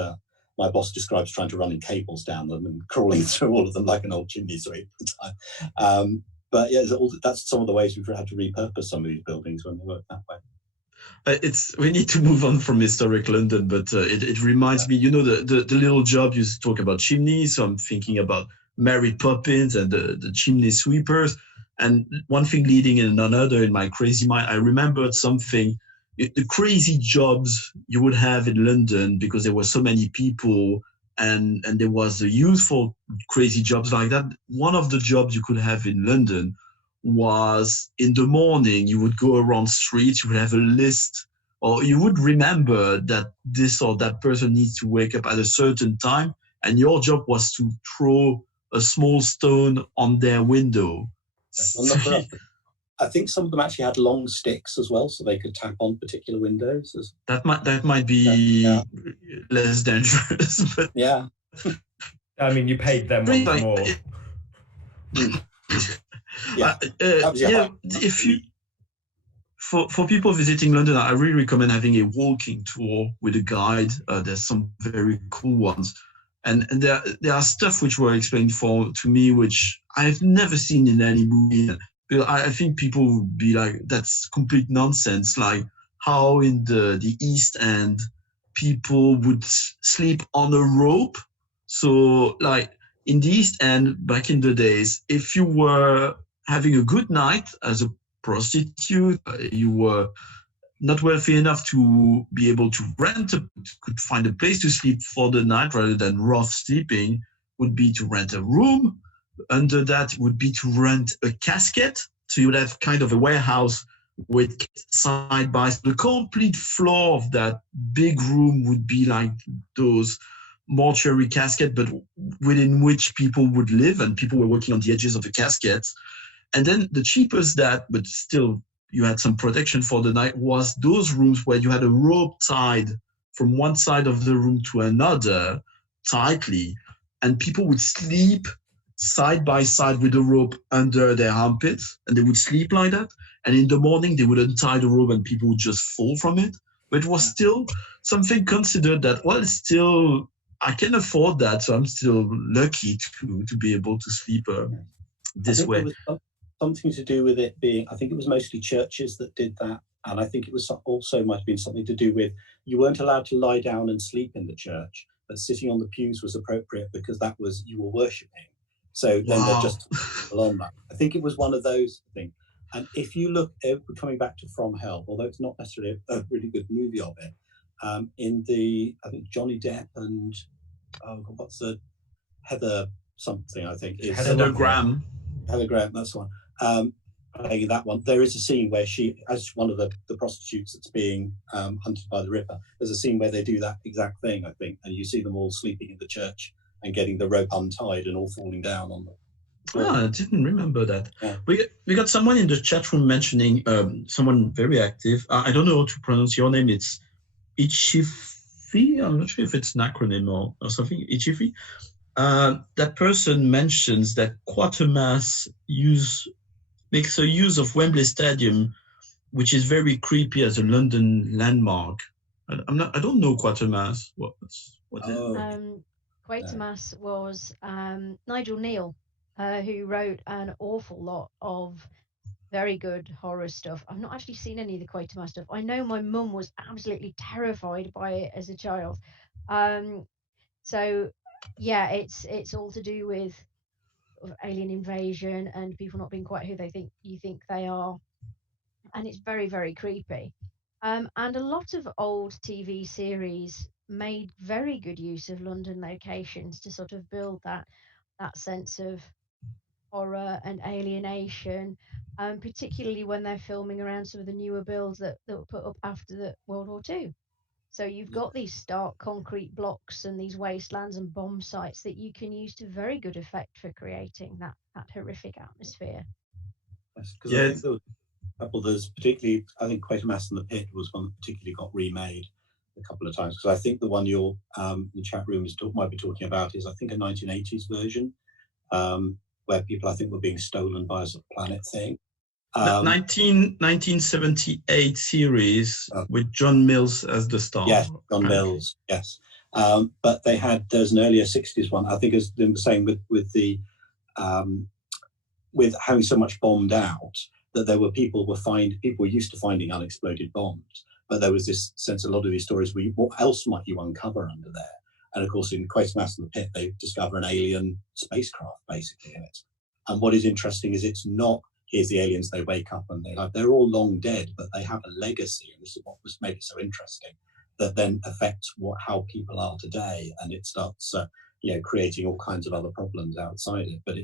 my boss describes trying to run in cables down them and crawling through all of them like an old chimney sweep at the time. But yeah, that's some of the ways we've had to repurpose some of these buildings when they work that way. We need to move on from historic London, but it reminds me, you know, the little job you talk about chimneys. So I'm thinking about Mary Poppins and the chimney sweepers, and one thing leading in another in my crazy mind. I remembered something, the crazy jobs you would have in London because there were so many people, and there was a use for crazy jobs like that. One of the jobs you could have in London was in the morning, you would go around streets, you would have a list, or you would remember that this or that person needs to wake up at a certain time, and your job was to throw a small stone on their window. I think some of them actually had long sticks as well, so they could tap on particular windows. That might be less dangerous. But yeah. I mean, you paid them more. If you for people visiting London, I really recommend having a walking tour with a guide. There's some very cool ones, and there are stuff which were explained to me which I've never seen in any movie. I think people would be like, that's complete nonsense. Like how in the East End people would sleep on a rope. So like in the East End back in the days, if you were having a good night as a prostitute, you were not wealthy enough to be able to could find a place to sleep for the night rather than rough sleeping, would be to rent a room. Under that would be to rent a casket. So you would have kind of a warehouse with side by side. The complete floor of that big room would be like those mortuary casket, but within which people would live, and people were working on the edges of the caskets. And then the cheapest but still you had some protection for the night, was those rooms where you had a rope tied from one side of the room to another tightly, and people would sleep side by side with the rope under their armpits, and they would sleep like that. And in the morning, they would untie the rope and people would just fall from it. But it was still something considered that, well, still, I can afford that, so I'm still lucky to be able to sleep this way. There was something to do with it being, I think it was mostly churches that did that. And I think it was also might have been something to do with, you weren't allowed to lie down and sleep in the church, but sitting on the pews was appropriate because that was, you were worshipping. So then they're just along that. I think it was one of those things. And if you look, coming back to From Hell, although it's not necessarily a really good movie of it, in I think Johnny Depp and, what's the, Heather something, I think. Heather Graham. Heather Graham, that's the one. Playing that one, there is a scene where she, as one of the prostitutes that's being hunted by the Ripper, there's a scene where they do that exact thing, I think, and you see them all sleeping in the church and getting the rope untied and all falling down on them. I didn't remember that. Yeah. We got someone in the chat room mentioning someone very active. I don't know how to pronounce your name. It's Ichifi. I'm not sure if it's an acronym or something. Ichifi. That person mentions that Quatermass makes a use of Wembley Stadium, which is very creepy as a London landmark. I don't know Quatermass. What is it? Quatermass was Nigel Neal, who wrote an awful lot of very good horror stuff. I've not actually seen any of the Quatermass stuff. I know my mum was absolutely terrified by it as a child. So yeah, it's all to do with alien invasion and people not being quite who you think they are, and it's very, very creepy. And a lot of old TV series made very good use of London locations to sort of build that sense of horror and alienation, particularly when they're filming around some of the newer builds that were put up after the World War II. So you've got these stark concrete blocks and these wastelands and bomb sites that you can use to very good effect for creating that horrific atmosphere. Because I think there was a couple. There's particularly, I think Quatermass and the Pit was one that particularly got remade a couple of times. Because I think the one you're in the chat room might be talking about is, I think, a 1980s version where people, I think, were being stolen by a sort of planet thing. 1978 series with John Mills as the star. Yes, John Mills, yes. But there's an earlier 60s one, I think, as Lynne was saying, with having so much bombed out that there were people were used to finding unexploded bombs. But there was this sense, a lot of these stories, what else might you uncover under there? And of course, in Quatermass and the Pit, they discover an alien spacecraft, basically, in it. And what is interesting is it's not, here's the aliens, they wake up and they're all long dead, but they have a legacy, and this is what made it so interesting, that then affects how people are today, and it starts creating all kinds of other problems outside it. But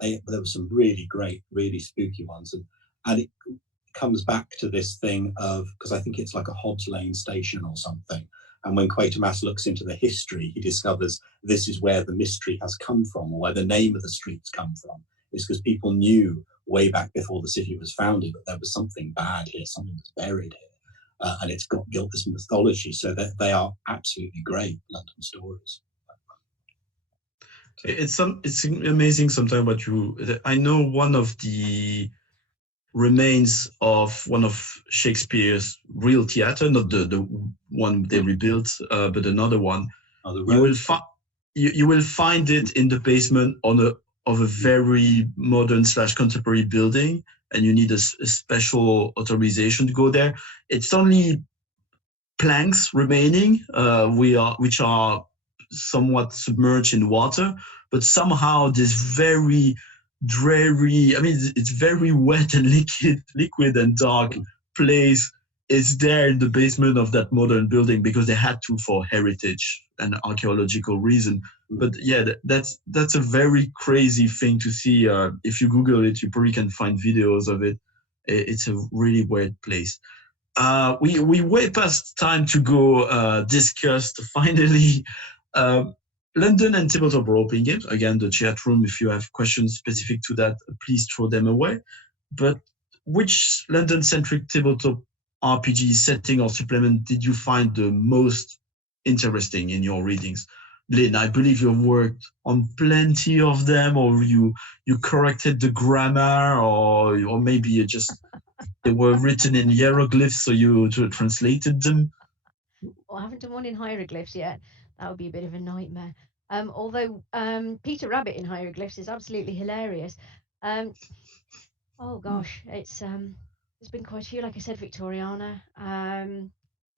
there were some really great, really spooky ones, and it comes back to this thing of, because I think it's like a Hobbs Lane station or something, and when Quatermass looks into the history, he discovers this is where the mystery has come from, or where the name of the streets come from. It's because people knew way back before the city was founded that there was something bad here, something was buried here, and it's got this mythology. So that they are absolutely great London stories. It's amazing sometimes what I know one of the remains of one of Shakespeare's real theater, not the one they rebuilt, but another one. You will find it in the basement of a very modern / contemporary building, and you need a special authorization to go there. It's only planks remaining, which are somewhat submerged in water, but somehow this very dreary, it's very wet and liquid and dark place is there in the basement of that modern building, because they had to for heritage and archaeological reason. But yeah, that's a very crazy thing to see. If you Google it, you probably can find videos of it. It's a really weird place. We way past time to go discuss finally London and tabletop role-playing games. Again, the chat room, if you have questions specific to that, please throw them away. But which London-centric tabletop RPG setting or supplement did you find the most interesting in your readings? Lynne, I believe you worked on plenty of them, or you corrected the grammar, or maybe you just they were written in hieroglyphs, so you translated them. Well, I haven't done one in hieroglyphs yet. That would be a bit of a nightmare. Although Peter Rabbit in hieroglyphs is absolutely hilarious. Oh gosh, it's there's been quite a few. Like I said, Victoriana.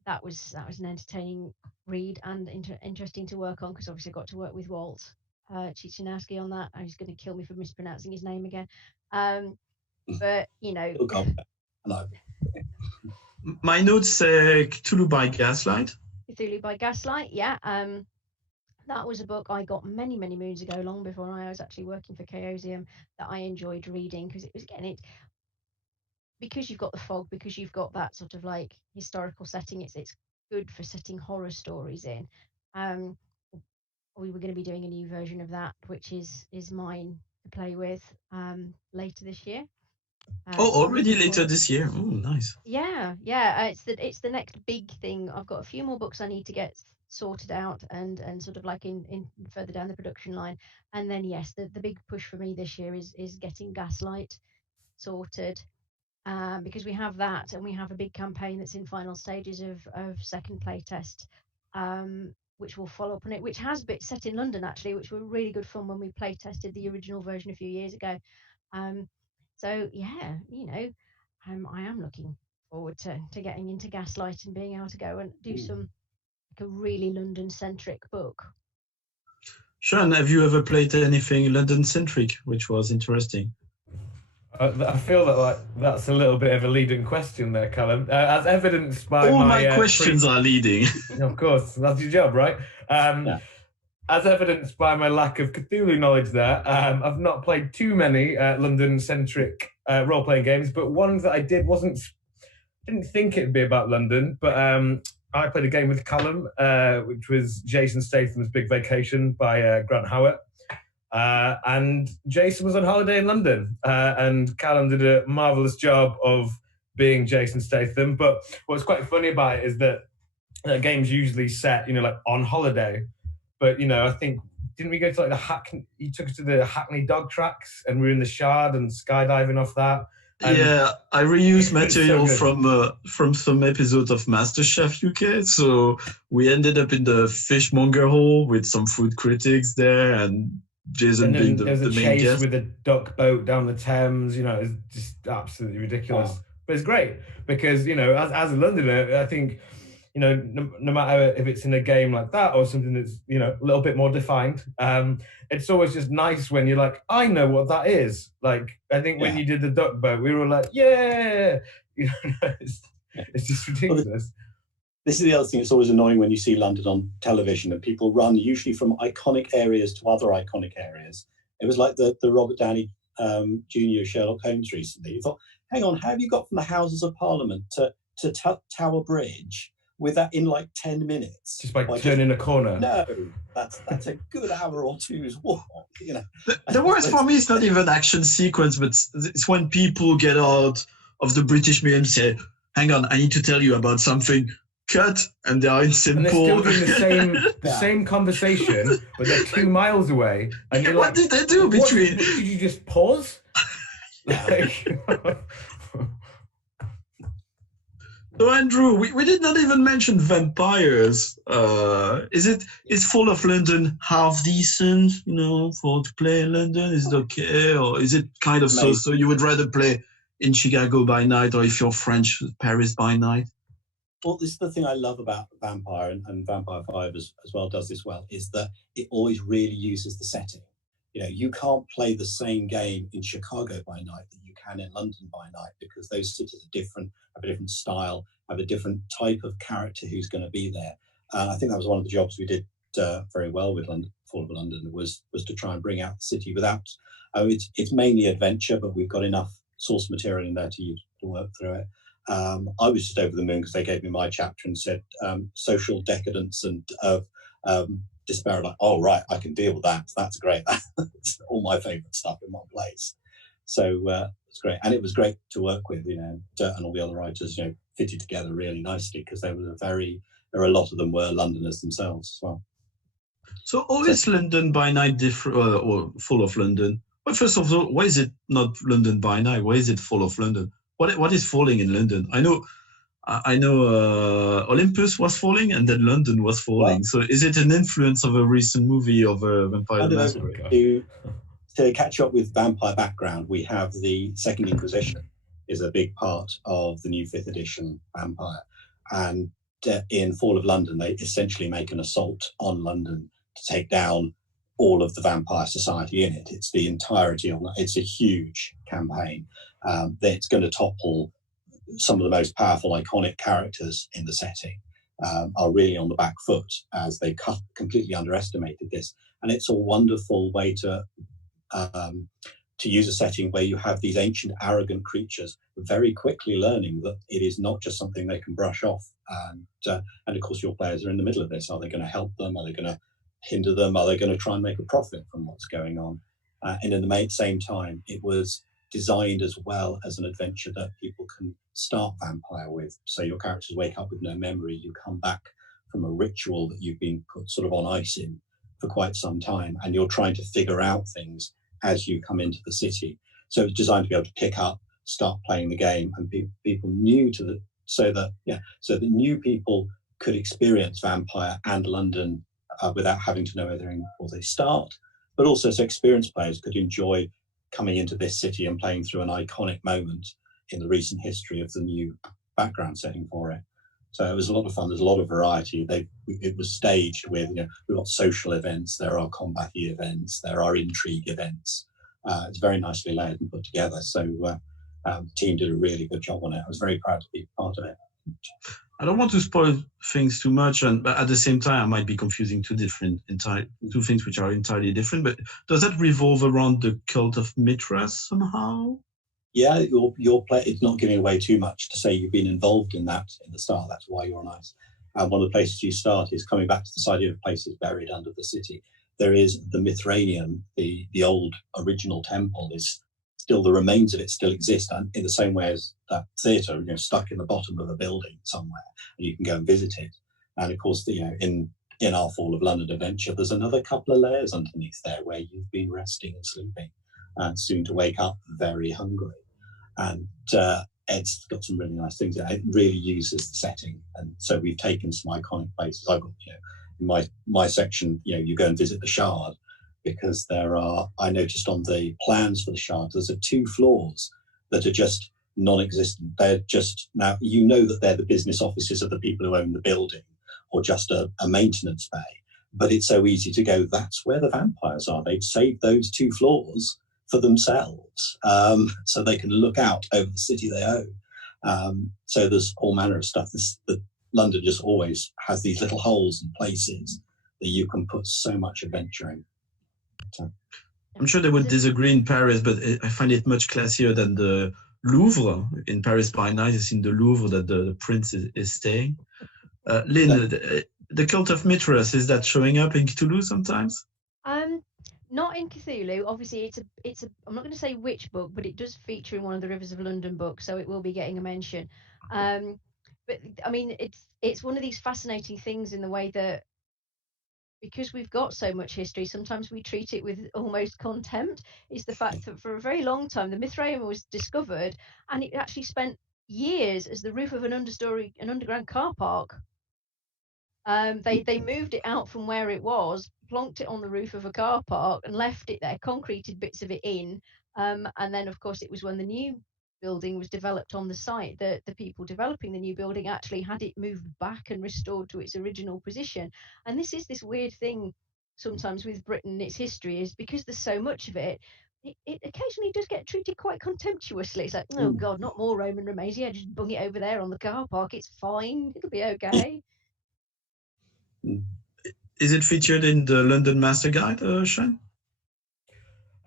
That was an entertaining read and interesting to work on, because obviously I got to work with Walt Chichinowski on that. He's going to kill me for mispronouncing his name again. But my notes say Cthulhu by Gaslight. Cthulhu by Gaslight, yeah. That was a book I got many moons ago, long before I was actually working for Chaosium, that I enjoyed reading, because it was, again, because you've got the fog, because you've got that sort of like historical setting, it's good for setting horror stories in. We were going to be doing a new version of that, which is mine to play with later this year. Already later this year. Oh, nice. Yeah. It's the next big thing. I've got a few more books I need to get sorted out and sort of like in further down the production line. And then yes, the big push for me this year is getting Gaslight sorted. Because we have that, and we have a big campaign that's in final stages of second playtest, which will follow up on it, which has been set in London actually, which were really good fun when we playtested the original version a few years ago. So yeah, I am looking forward to getting into Gaslight and being able to go and do some like a really London-centric book. Sean, have you ever played anything London-centric which was interesting? I feel that that's a little bit of a leading question there, Callum. As evidenced by all my questions are leading. Of course, that's your job, right? As evidenced by my lack of Cthulhu knowledge there, I've not played too many London-centric role-playing games, but one that I didn't think it'd be about London, but I played a game with Callum, which was Jason Statham's Big Vacation by Grant Howitt. And Jason was on holiday in London, and Callum did a marvellous job of being Jason Statham. But what's quite funny about it is that games usually set, like on holiday. But, I think, didn't we go to he took us to the Hackney dog tracks and we were in the Shard and skydiving off that. And yeah, I reused material from some episodes of MasterChef UK. So we ended up in the fishmonger hall with some food critics there, and Jason being the main guest. There's a chase with a duck boat down the Thames. It's just absolutely ridiculous. Oh. But it's great because, as a Londoner, I think, no matter if it's in a game like that or something that's, a little bit more defined, it's always just nice when you're like, I know what that is. Like, I think when you did the duck boat, we were like, yeah, it's just ridiculous. Well, this is the other thing. It's always annoying when you see London on television and people run usually from iconic areas to other iconic areas. It was like the Robert Downey Jr. Sherlock Holmes recently. You thought, hang on, how have you got from the Houses of Parliament to Tower Bridge with that in 10 minutes? Just by turning a corner? No, that's a good hour or two's walk, The worst for me is not even action sequence, but it's when people get out of the British Museum and say, hang on, I need to tell you about something. Cut, and they are in simple. And they're still doing the same conversation, but they're 2 miles away. And you're what did they do between? Did you just pause? So Andrew, we did not even mention vampires. Is Fall of London half decent? For to play in London, is it okay, or is it kind of so you would rather play in Chicago by night, or if you're French, Paris by night? Well, this is the thing I love about Vampire, and Vampire 5 as well does this well, is that it always really uses the setting. You can't play the same game in Chicago by night that you can in London by night, because those cities are different, have a different style, have a different type of character who's going to be there. I think that was one of the jobs we did very well with Fall of London, was to try and bring out the city without. It's mainly adventure, but we've got enough source material in there to work through it. I was just over the moon because they gave me my chapter and said social decadence and despair. Like, oh right, I can deal with that. That's great. That's all my favourite stuff in one place. So it's great, and it was great to work with. Dirt and all the other writers, fitted together really nicely, because there were a lot of them were Londoners themselves as well. So always London by night different or Fall of London? Well, first of all, why is it not London by night? Why is it Fall of London? What is falling in London? I know Olympus was falling and then London was falling. Well, so is it an influence of a recent movie of Vampire The Masquerade? To catch up with vampire background, we have the Second Inquisition is a big part of the new 5th edition Vampire. And in Fall of London, they essentially make an assault on London to take down all of the vampire society in it. It's the entirety on that. It's a huge campaign. That's going to topple some of the most powerful, iconic characters in the setting, are really on the back foot as they completely underestimated this. And it's a wonderful way to use a setting where you have these ancient, arrogant creatures very quickly learning that it is not just something they can brush off. And of course, your players are in the middle of this. Are they going to help them? Are they going to hinder them? Are they going to try and make a profit from what's going on? And in the same time, it was designed as well as an adventure that people can start Vampire with. So your characters wake up with no memory. You come back from a ritual that you've been put sort of on ice in for quite some time, and you're trying to figure out things as you come into the city. So it's designed to be able to pick up, start playing the game, and people new to so that new people could experience Vampire and London without having to know everything before they start, but also so experienced players could enjoy coming into this city and playing through an iconic moment in the recent history of the new background setting for it. So it was a lot of fun. There's a lot of variety. It was staged with, we've got social events, there are combat events, there are intrigue events. It's very nicely layered and put together. So the team did a really good job on it. I was very proud to be part of it. I don't want to spoil things too much, but at the same time, I might be confusing two things which are entirely different. But does that revolve around the cult of Mithras somehow? Yeah, your play. It's not giving away too much to say you've been involved in that in the start. That's why you're nice. And one of the places you start is coming back to this idea of places buried under the city. There is the Mithranium, the old original temple is still, the remains of it still exist, and in the same way as that theatre, stuck in the bottom of a building somewhere, and you can go and visit it. And of course, in our Fall of London adventure, there's another couple of layers underneath there where you've been resting and sleeping, and soon to wake up very hungry. And Ed's got some really nice things. It really uses the setting, and so we've taken some iconic places. I've got, in my section, you go and visit the Shard, because I noticed on the plans for the Shard, there's 2 floors that are just non-existent. They're just, now that they're the business offices of the people who own the building, or just a maintenance bay. But it's so easy to go, that's where the vampires are. They've saved those 2 floors for themselves, so they can look out over the city they own. So there's all manner of stuff. That London just always has these little holes and places that you can put so much adventure in. I'm sure they would disagree in Paris, but I find it much classier than the Louvre in Paris by night. It's in the Louvre that the prince is staying. Lynne, the cult of Mithras, is that showing up in Cthulhu sometimes? Not in Cthulhu. Obviously, it's a. I'm not going to say which book, but it does feature in one of the Rivers of London books, so it will be getting a mention. But I mean, it's one of these fascinating things in the way that, because we've got so much history, sometimes we treat it with almost contempt. Is the fact that for a very long time the Mithranium was discovered, and it actually spent years as the roof of an underground car park. They moved it out from where it was, plonked it on the roof of a car park, and left it there, concreted bits of it in. And then, of course, it was when the new building was developed on the site that the people developing the new building actually had it moved back and restored to its original position. And this is this weird thing sometimes with Britain and its history, is because there's so much of it, it occasionally does get treated quite contemptuously. It's like, oh God, not more Roman remains. Yeah, just bung it over there on the car park. It's fine. It'll be okay. Is it featured in the London Master Guide, Shane?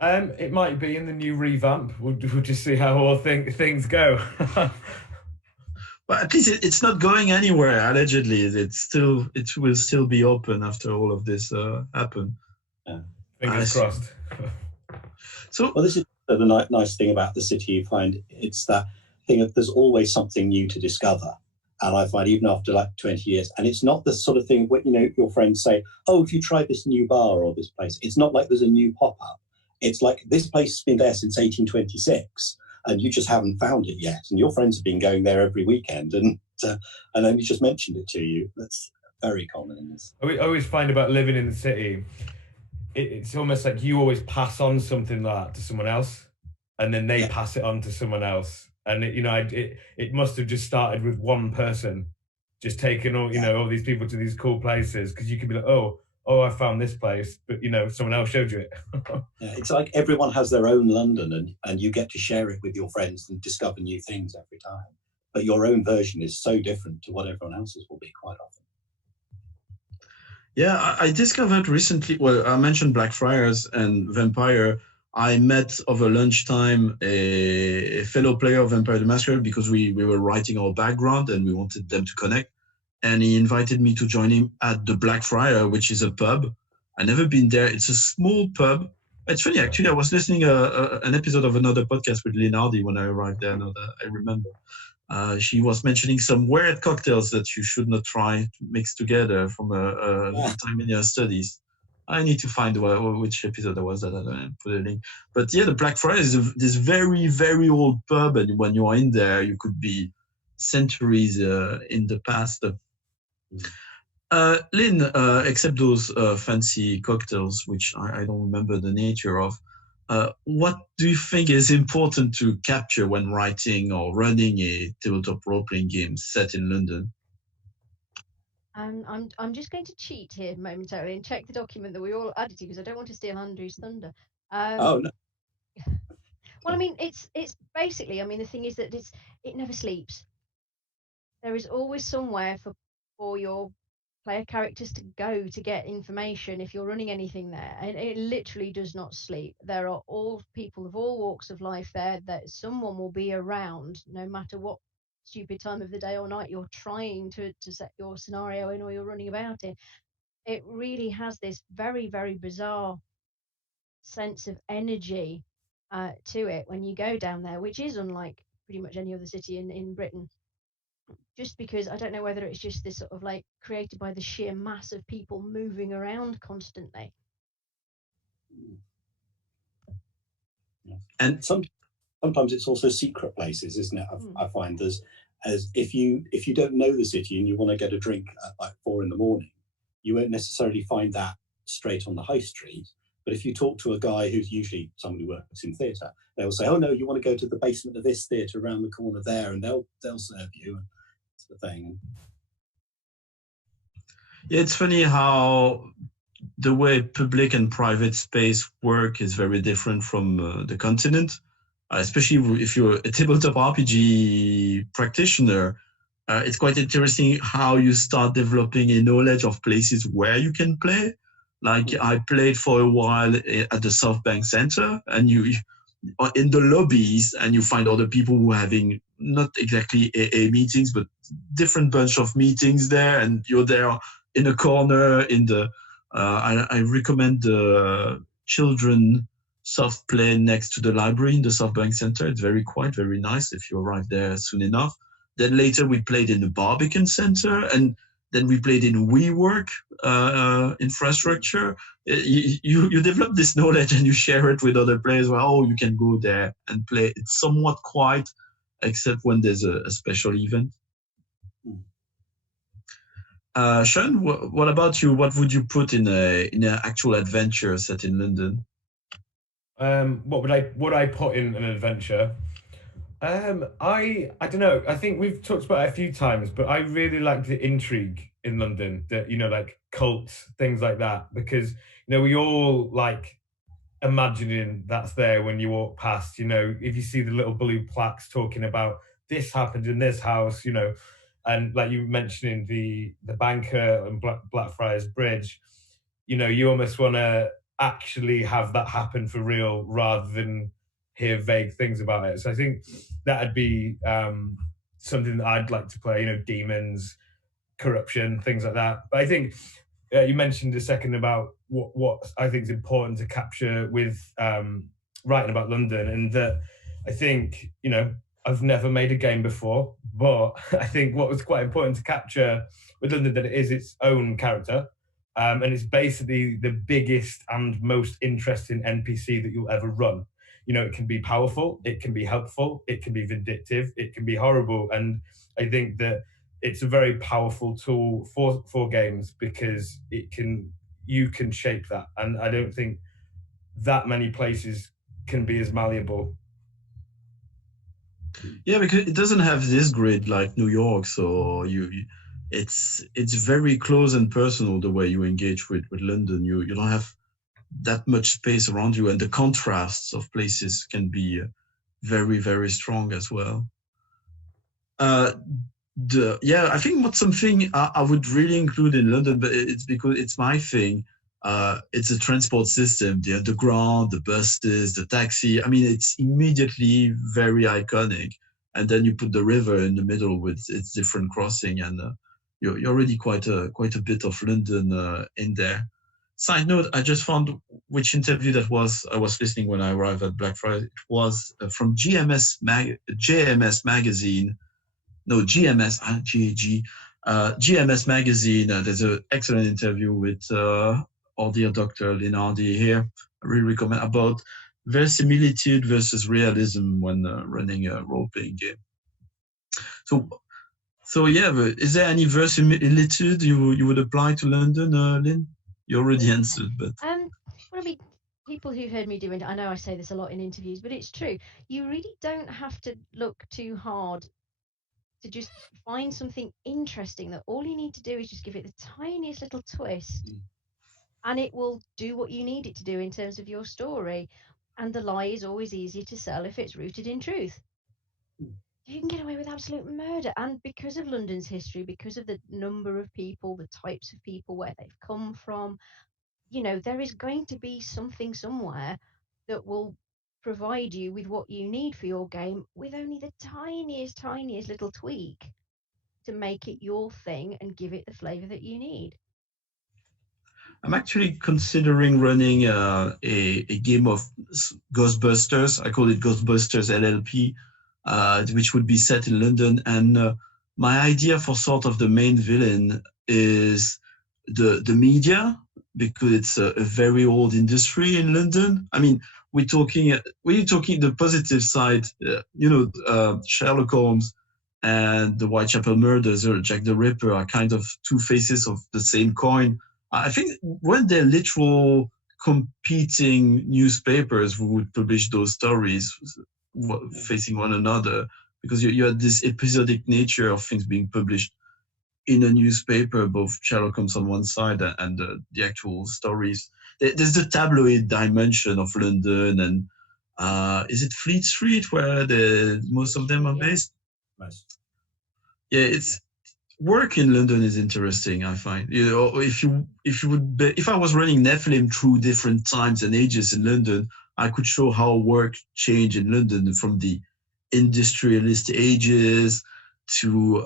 It might be in the new revamp. We'll just see how all things go. But at least it's not going anywhere. Allegedly, it will still be open after all of this happen. Yeah. Fingers crossed. So, well, this is the nice thing about the city. You find it's that thing of there's always something new to discover. And I find even after like 20 years, and it's not the sort of thing where, your friends say, oh, if you tried this new bar or this place, it's not like there's a new pop-up. It's like this place has been there since 1826 and you just haven't found it yet. And your friends have been going there every weekend and then we just mentioned it to you. That's very common in this. I always find about living in the city, it's almost like you always pass on something like that to someone else and then they pass it on to someone else. And it must have just started with one person, just taking all these people to these cool places, because you could be like, oh, I found this place, but someone else showed you it. Yeah, it's like everyone has their own London, and you get to share it with your friends and discover new things every time. But your own version is so different to what everyone else's will be quite often. Yeah, I discovered recently. Well, I mentioned Blackfriars and Vampire. I met over lunchtime a fellow player of Vampire The Masquerade because we were writing our background and we wanted them to connect. And he invited me to join him at the Blackfriar, which is a pub. I've never been there. It's a small pub. It's funny, actually. I was listening an episode of another podcast with Lynne Hady when I arrived there. I remember. She was mentioning some weird cocktails that you should not try to mix together from a time in your studies. I need to find which episode that was that I put a link. But yeah, the Blackfriars is this very, very old pub, and when you are in there, you could be centuries in the past. Lynne, except those fancy cocktails, which I don't remember the nature of, what do you think is important to capture when writing or running a tabletop role-playing game set in London? I'm just going to cheat here momentarily and check the document that we all added to, because I don't want to steal Andrew's thunder. Oh, no. Well, I mean, it's basically. I mean, the thing is that it never sleeps. There is always somewhere for your player characters to go to get information if you're running anything there, and it literally does not sleep. There are all people of all walks of life there. That someone will be around no matter what stupid time of the day or night you're trying to set your scenario in or you're running about in. It really has this very, very bizarre sense of energy to it when you go down there, which is unlike pretty much any other city in Britain. Just because I don't know whether it's just this sort of like created by the sheer mass of people moving around constantly. And sometimes it's also secret places, isn't it? I find as if you don't know the city and you want to get a drink at like 4 a.m, you won't necessarily find that straight on the high street. But if you talk to a guy who's usually somebody who works in theatre, they'll say, "Oh no, you want to go to the basement of this theatre around the corner there," and they'll serve you. And that's the thing. Yeah, it's funny how the way public and private space work is very different from the continent, especially if you're a tabletop RPG practitioner. It's quite interesting how you start developing a knowledge of places where you can play. Like I played for a while at the South Bank Center, and you in the lobbies, and you find other people who are having not exactly AA meetings, but different bunch of meetings there, and you're there in a corner in the. I recommend the children soft play next to the library in the South Bank Center. It's very quiet, very nice if you arrive there soon enough. Then later we played in the Barbican Center, and then we played in WeWork infrastructure. You develop this knowledge and you share it with other players. Well, oh, you can go there and play. It's somewhat quiet, except when there's a special event. Sean, what about you? What would you put in an actual adventure set in London? What would I put in an adventure? I don't know. I think we've talked about it a few times, but I really like the intrigue in London, that, you know, like cults, things like that, because, you know, we all like imagining that's there when you walk past. You know, if you see the little blue plaques talking about this happened in this house, you know, and like you mentioning the banker and Blackfriars Bridge, you know, you almost want to actually have that happen for real rather than hear vague things about it. So I think that'd be something that I'd like to play, you know, demons, corruption, things like that. But I think you mentioned a second about what I think is important to capture with writing about London, and that I think, you know, I've never made a game before, but I think what was quite important to capture with London, that it is its own character. And it's basically the biggest and most interesting NPC that you'll ever run. You know, it can be powerful, it can be helpful, it can be vindictive, it can be horrible. And I think that it's a very powerful tool for games, because you can shape that. And I don't think that many places can be as malleable. Yeah, because it doesn't have this grid like New York, so it's very close and personal the way you engage with London. You don't have that much space around you, and the contrasts of places can be very, very strong as well. I think what's something I would really include in London, but it's because it's my thing. It's a transport system, the underground, the buses, the taxi. I mean, it's immediately very iconic. And then you put the river in the middle with its different crossing, and you're already quite a bit of London in there. Side note, I just found which interview that was. I was listening when I arrived at Blackfriars. It was from JMS magazine. No, GMS, GAG. GMS magazine. There's an excellent interview with our dear Dr. Lynne Hady here. I really recommend, about verisimilitude versus realism when running a role-playing game. So yeah, but is there any verisimilitude you would apply to London, Lynne? You already answered, but well, I mean, people who've heard me doing it, I know I say this a lot in interviews, but it's true. You really don't have to look too hard to just find something interesting. That all you need to do is just give it the tiniest little twist, and it will do what you need it to do in terms of your story. And the lie is always easier to sell if it's rooted in truth. You can get away with absolute murder. And because of London's history, because of the number of people, the types of people, where they've come from, there is going to be something somewhere that will provide you with what you need for your game with only the tiniest little tweak to make it your thing and give it the flavor that you need. I'm actually considering running a game of Ghostbusters. I call it Ghostbusters LLP, which would be set in London. And my idea for sort of the main villain is the media, because it's a very old industry in London. I mean, we're talking the positive side, Sherlock Holmes and the Whitechapel murders or Jack the Ripper are kind of two faces of the same coin. I think when they're literal competing newspapers who would publish those stories facing one another, because you had this episodic nature of things being published in a newspaper, both Sherlock Holmes on one side and the actual stories. There's the tabloid dimension of London, and is it Fleet Street where most of them are based? Nice. Yeah, it's work in London is interesting. I find, if I was running Nephilim through different times and ages in London, I could show how work changed in London from the industrialist ages to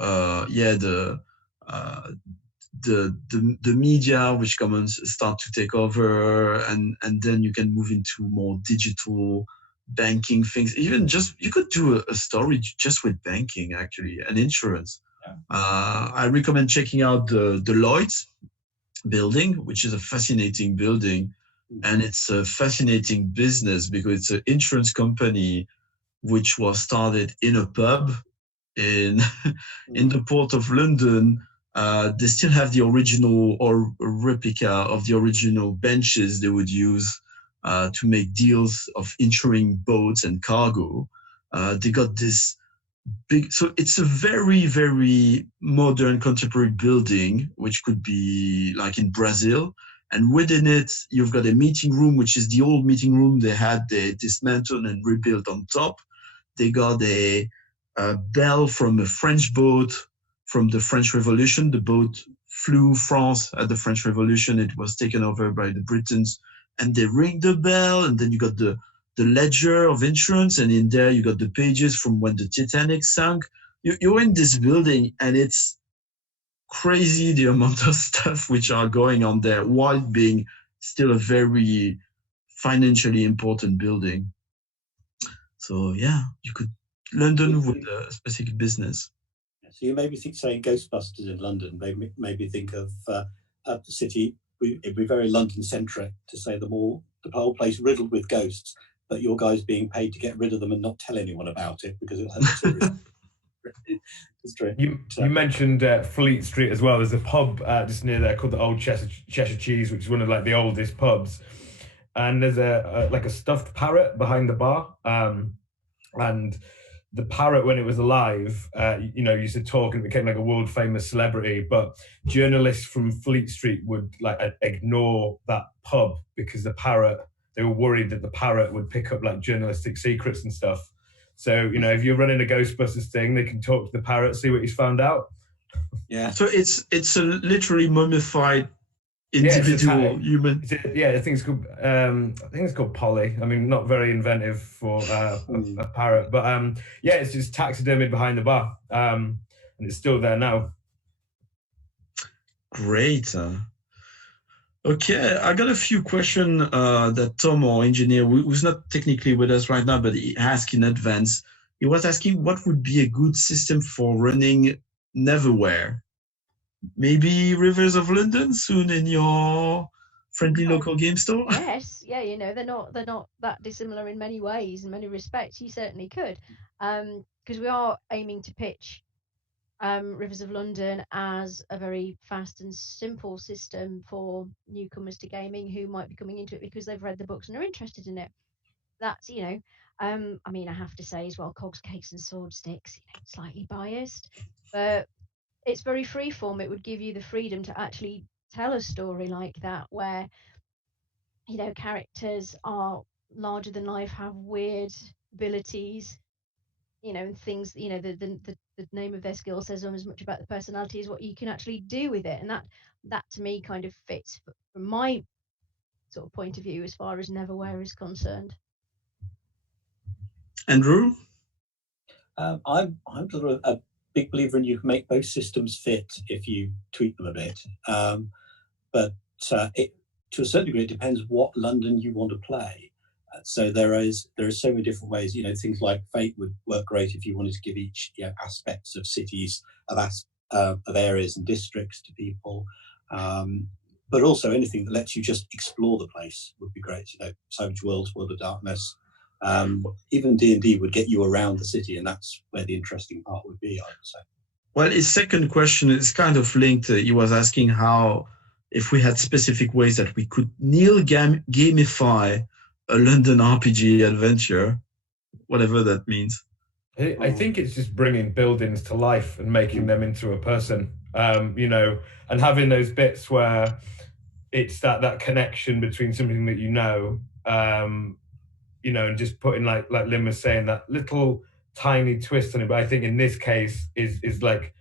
the media, which commons start to take over, and then you can move into more digital banking things. Even just you could do a story just with banking, actually, and insurance. I recommend checking out the Lloyd's building, which is a fascinating building, and it's a fascinating business because it's an insurance company which was started in a pub in the port of London. They still have the original or replica of the original benches they would use to make deals of insuring boats and cargo. They got this big, so it's a very, very modern contemporary building, which could be like in Brazil. And within it, you've got a meeting room, which is the old meeting room they dismantled and rebuilt on top. They got a bell from a French boat from the French Revolution. The boat flew France at the French Revolution. It was taken over by the Britons, and they ring the bell. And then you got the ledger of insurance, and in there you got the pages from when the Titanic sank. You're in this building, and it's crazy the amount of stuff which are going on there while being still a very financially important building. So yeah, you could London with a specific business. So you maybe think saying Ghostbusters in London, maybe think of the city. It'd be very London centric to say the whole place riddled with ghosts, but your guys being paid to get rid of them and not tell anyone about it because it'll hurt tourism. It's true. You mentioned Fleet Street as well. There's a pub just near there called the Old Cheshire Cheese, which is one of like the oldest pubs. And there's a stuffed parrot behind the bar. And the parrot, when it was alive, used to talk and it became like a world famous celebrity. But journalists from Fleet Street would like ignore that pub because they were worried that the parrot would pick up like journalistic secrets and stuff. So, if you're running a Ghostbusters thing, they can talk to the parrot, see what he's found out. Yeah. So it's a literally mummified individual human. I think it's called Polly. I mean, not very inventive for a parrot, but it's just taxidermied behind the bar, and it's still there now. Great. Okay, I got a few questions that Tom, our engineer, who's not technically with us right now, but he asked in advance. He was asking what would be a good system for running Neverwhere. Maybe Rivers of London soon in your friendly local game store? Yes, yeah, they're not that dissimilar in many ways, in many respects. You certainly could, because we are aiming to pitch Rivers of London as a very fast and simple system for newcomers to gaming who might be coming into it because they've read the books and are interested in it. That's, I mean, I have to say as well, Cogs, Cakes and Swordsticks, slightly biased, but it's very freeform. It would give you the freedom to actually tell a story like that where, characters are larger than life have weird abilities, and things, the name of their skill says as much about the personality as what you can actually do with it. And that to me kind of fits from my sort of point of view as far as Neverwhere is concerned. Andrew? I'm sort of a big believer in you can make both systems fit if you tweak them a bit. But to a certain degree, it depends what London you want to play. So there are so many different ways. Things like Fate would work great if you wanted to give each aspects of cities, of areas and districts to people. But also anything that lets you just explore the place would be great. Savage Worlds, World of Darkness. Even D&D would get you around the city, and that's where the interesting part would be, I would say. Well, his second question is kind of linked. He was asking if we had specific ways that we could gamify a London RPG adventure, whatever that means. I think it's just bringing buildings to life and making them into a person, and having those bits where it's that connection between something that and just putting, like Lynne was saying, that little tiny twist on it. But I think in this case is like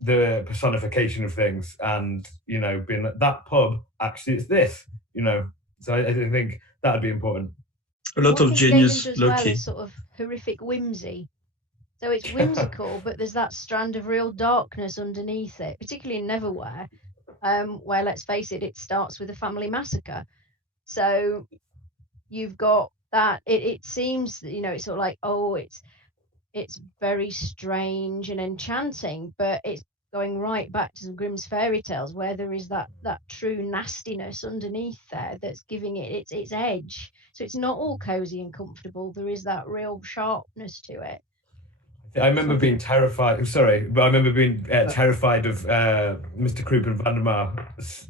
the personification of things, and being like, that pub actually it's this, So I think that would be important. A lot of genius Loki. Is sort of horrific whimsy. So it's whimsical, but there's that strand of real darkness underneath it, particularly in Neverwhere, where, let's face it, it starts with a family massacre. So you've got that. It seems, it's sort of like, it's very strange and enchanting, but it's going right back to some Grimm's fairy tales where there is that true nastiness underneath there that's giving it its edge. So it's not all cozy and comfortable. There is that real sharpness to it. I remember being terrified. Sorry, but I remember being terrified of Mr. Krupp and Vandermeer.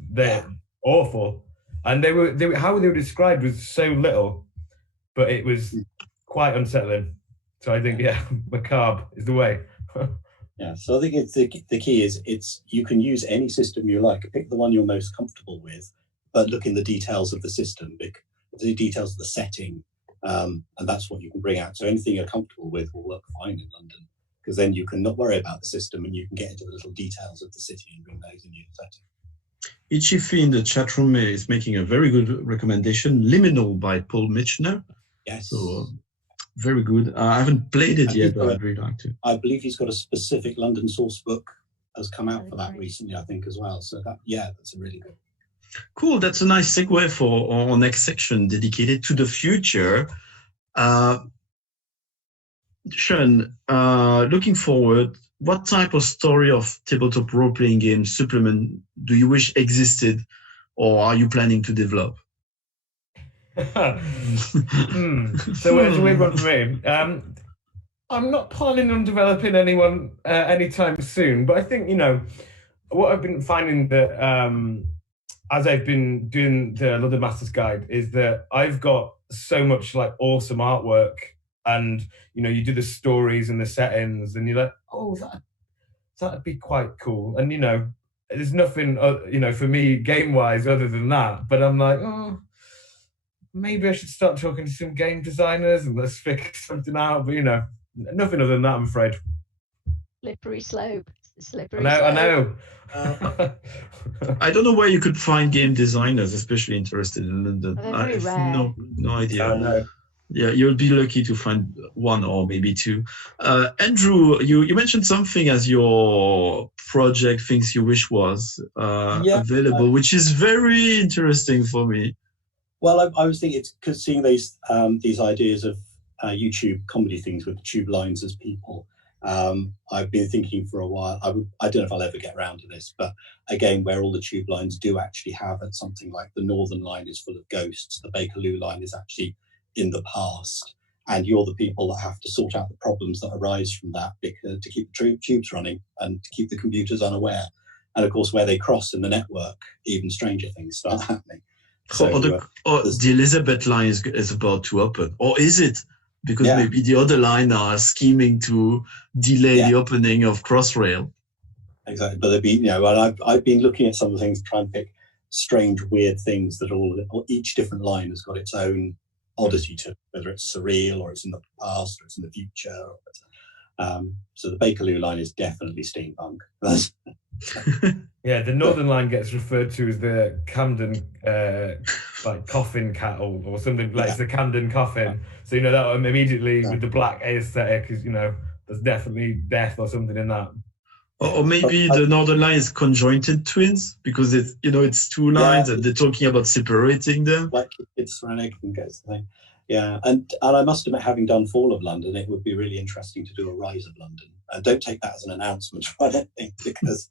They're awful, and they were how they were described was so little, but it was quite unsettling. So I think macabre is the way. Yeah, so I think it's the key is you can use any system you like. Pick the one you're most comfortable with, but look in the details of the system, the details of the setting, and that's what you can bring out. So anything you're comfortable with will work fine in London, because then you can not worry about the system and you can get into the little details of the city and bring those in your setting. Ichifi in the chat room is making a very good recommendation, Liminal by Paul Mitchner. Yes. So, very good. I haven't played it yet, but I'd really like to. I believe he's got a specific London source book has come out for that recently, I think, as well. So that's a really good. Cool. That's a nice segue for our next section dedicated to the future. Sean, looking forward, what type of story of tabletop role-playing game supplement do you wish existed, or are you planning to develop? So it's a weird one for me. I'm not planning on developing anyone anytime soon, but I think what I've been finding that as I've been doing the London Masters Guide is that I've got so much like awesome artwork, and you do the stories and the settings, and you're like, oh, that'd be quite cool, and there's nothing for me game wise other than that, but I'm like, oh, maybe I should start talking to some game designers and let's figure something out. But nothing other than that, I'm afraid. Slippery slope. I know. I don't know where you could find game designers, especially interested in London. They're very rare. No idea. No. Yeah, you'll be lucky to find one or maybe two. Andrew, you mentioned something as your project Things You Wish was available, which is very interesting for me. Well, I was thinking it's because seeing these ideas of YouTube comedy things with the tube lines as people. I've been thinking for a while. I don't know if I'll ever get around to this, but again, where all the tube lines do actually have it, something like the Northern line is full of ghosts, the Bakerloo line is actually in the past, and you're the people that have to sort out the problems that arise from that because to keep the tubes running and to keep the computers unaware. And of course, where they cross in the network, even stranger things start happening. So, the Elizabeth line is about to open, or is it? Because maybe the other line are scheming to delay the opening of Crossrail. Exactly, but there'd be I've been looking at some of the things, trying to pick strange, weird things that each different line has got its own oddity to it, whether it's surreal or it's in the past or it's in the future. So the Bakerloo line is definitely steampunk. Yeah, the Northern line gets referred to as the Camden like coffin cattle or something, like it's the Camden coffin. So that immediately with the black aesthetic is there's definitely death or something in that. Or maybe the Northern line is conjointed twins because it's two lines and they're talking about separating them. Like it's schizophrenic and goes the thing. Yeah, and I must admit, having done Fall of London, it would be really interesting to do a Rise of London. And don't take that as an announcement or anything, because,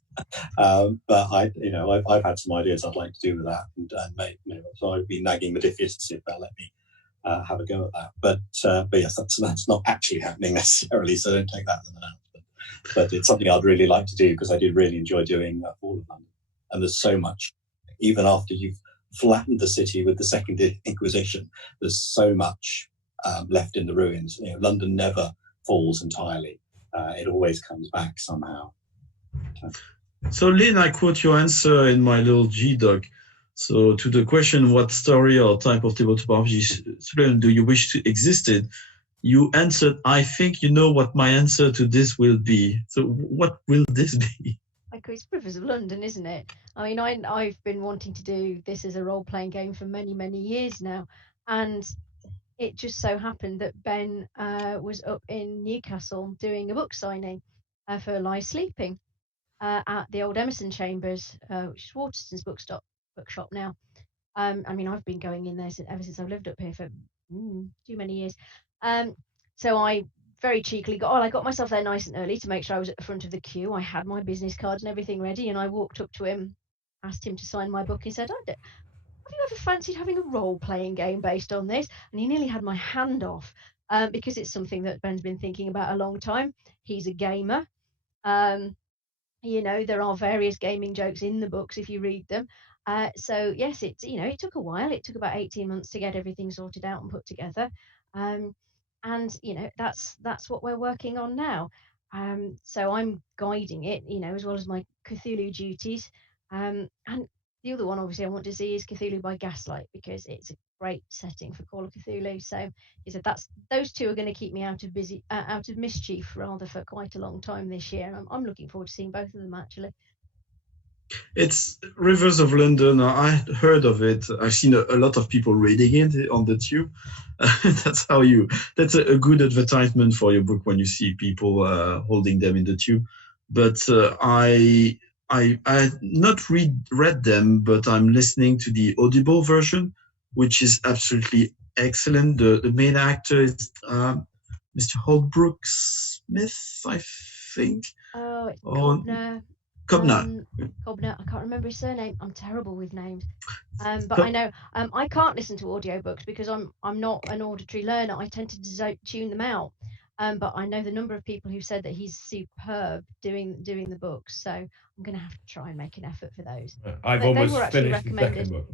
but I've had some ideas I'd like to do with that, and so I'd be nagging Modiphius to see if they'll let me have a go at that. But yes, that's not actually happening necessarily, so don't take that as an announcement. But it's something I'd really like to do because I did really enjoy doing Fall of London. And there's so much, even after you've flattened the city with the Second Inquisition, there's so much left in the ruins. London never falls entirely. It always comes back somehow. So, Lynne, I quote your answer in my little G-doc. So, to the question, what story or type of tabletop RPG do you wish to existed? You answered, I think you know what my answer to this will be. So, what will this be? It's Rivers of London, isn't it? I mean, I've been wanting to do this as a role-playing game for many, many years now. And it just so happened that Ben was up in Newcastle doing a book signing for Lie Sleeping at the old Emerson Chambers, which is Waterston's bookshop now. I mean, I've been going in there ever since I've lived up here for too many years. So I very cheekily I got myself there nice and early to make sure I was at the front of the queue. I had my business cards and everything ready, and I walked up to him, asked him to sign my book. He said, have you ever fancied having a role-playing game based on this? And he nearly had my hand off because it's something that Ben's been thinking about a long time. He's a gamer. There are various gaming jokes in the books if you read them. So yes, it took a while. It took about 18 months to get everything sorted out and put together. And that's what we're working on now. So I'm guiding it, as well as my Cthulhu duties. And the other one, obviously, I want to see is Cthulhu by Gaslight, because it's a great setting for Call of Cthulhu. So he said those two are going to keep me out of mischief rather for quite a long time this year. I'm looking forward to seeing both of them actually. It's Rivers of London. I heard of it. I've seen a lot of people reading it on the tube. That's a good advertisement for your book when you see people holding them in the tube. But I not read them, but I'm listening to the Audible version, which is absolutely excellent. The main actor is Mr. Holbrook Smith, I think. Oh, it's Cobner. Cobner. I can't remember his surname. I'm terrible with names. But I know I can't listen to audiobooks because I'm not an auditory learner. I tend to tune them out. But I know the number of people who said that he's superb doing the books. So I'm going to have to try and make an effort for those. I've almost finished the second book.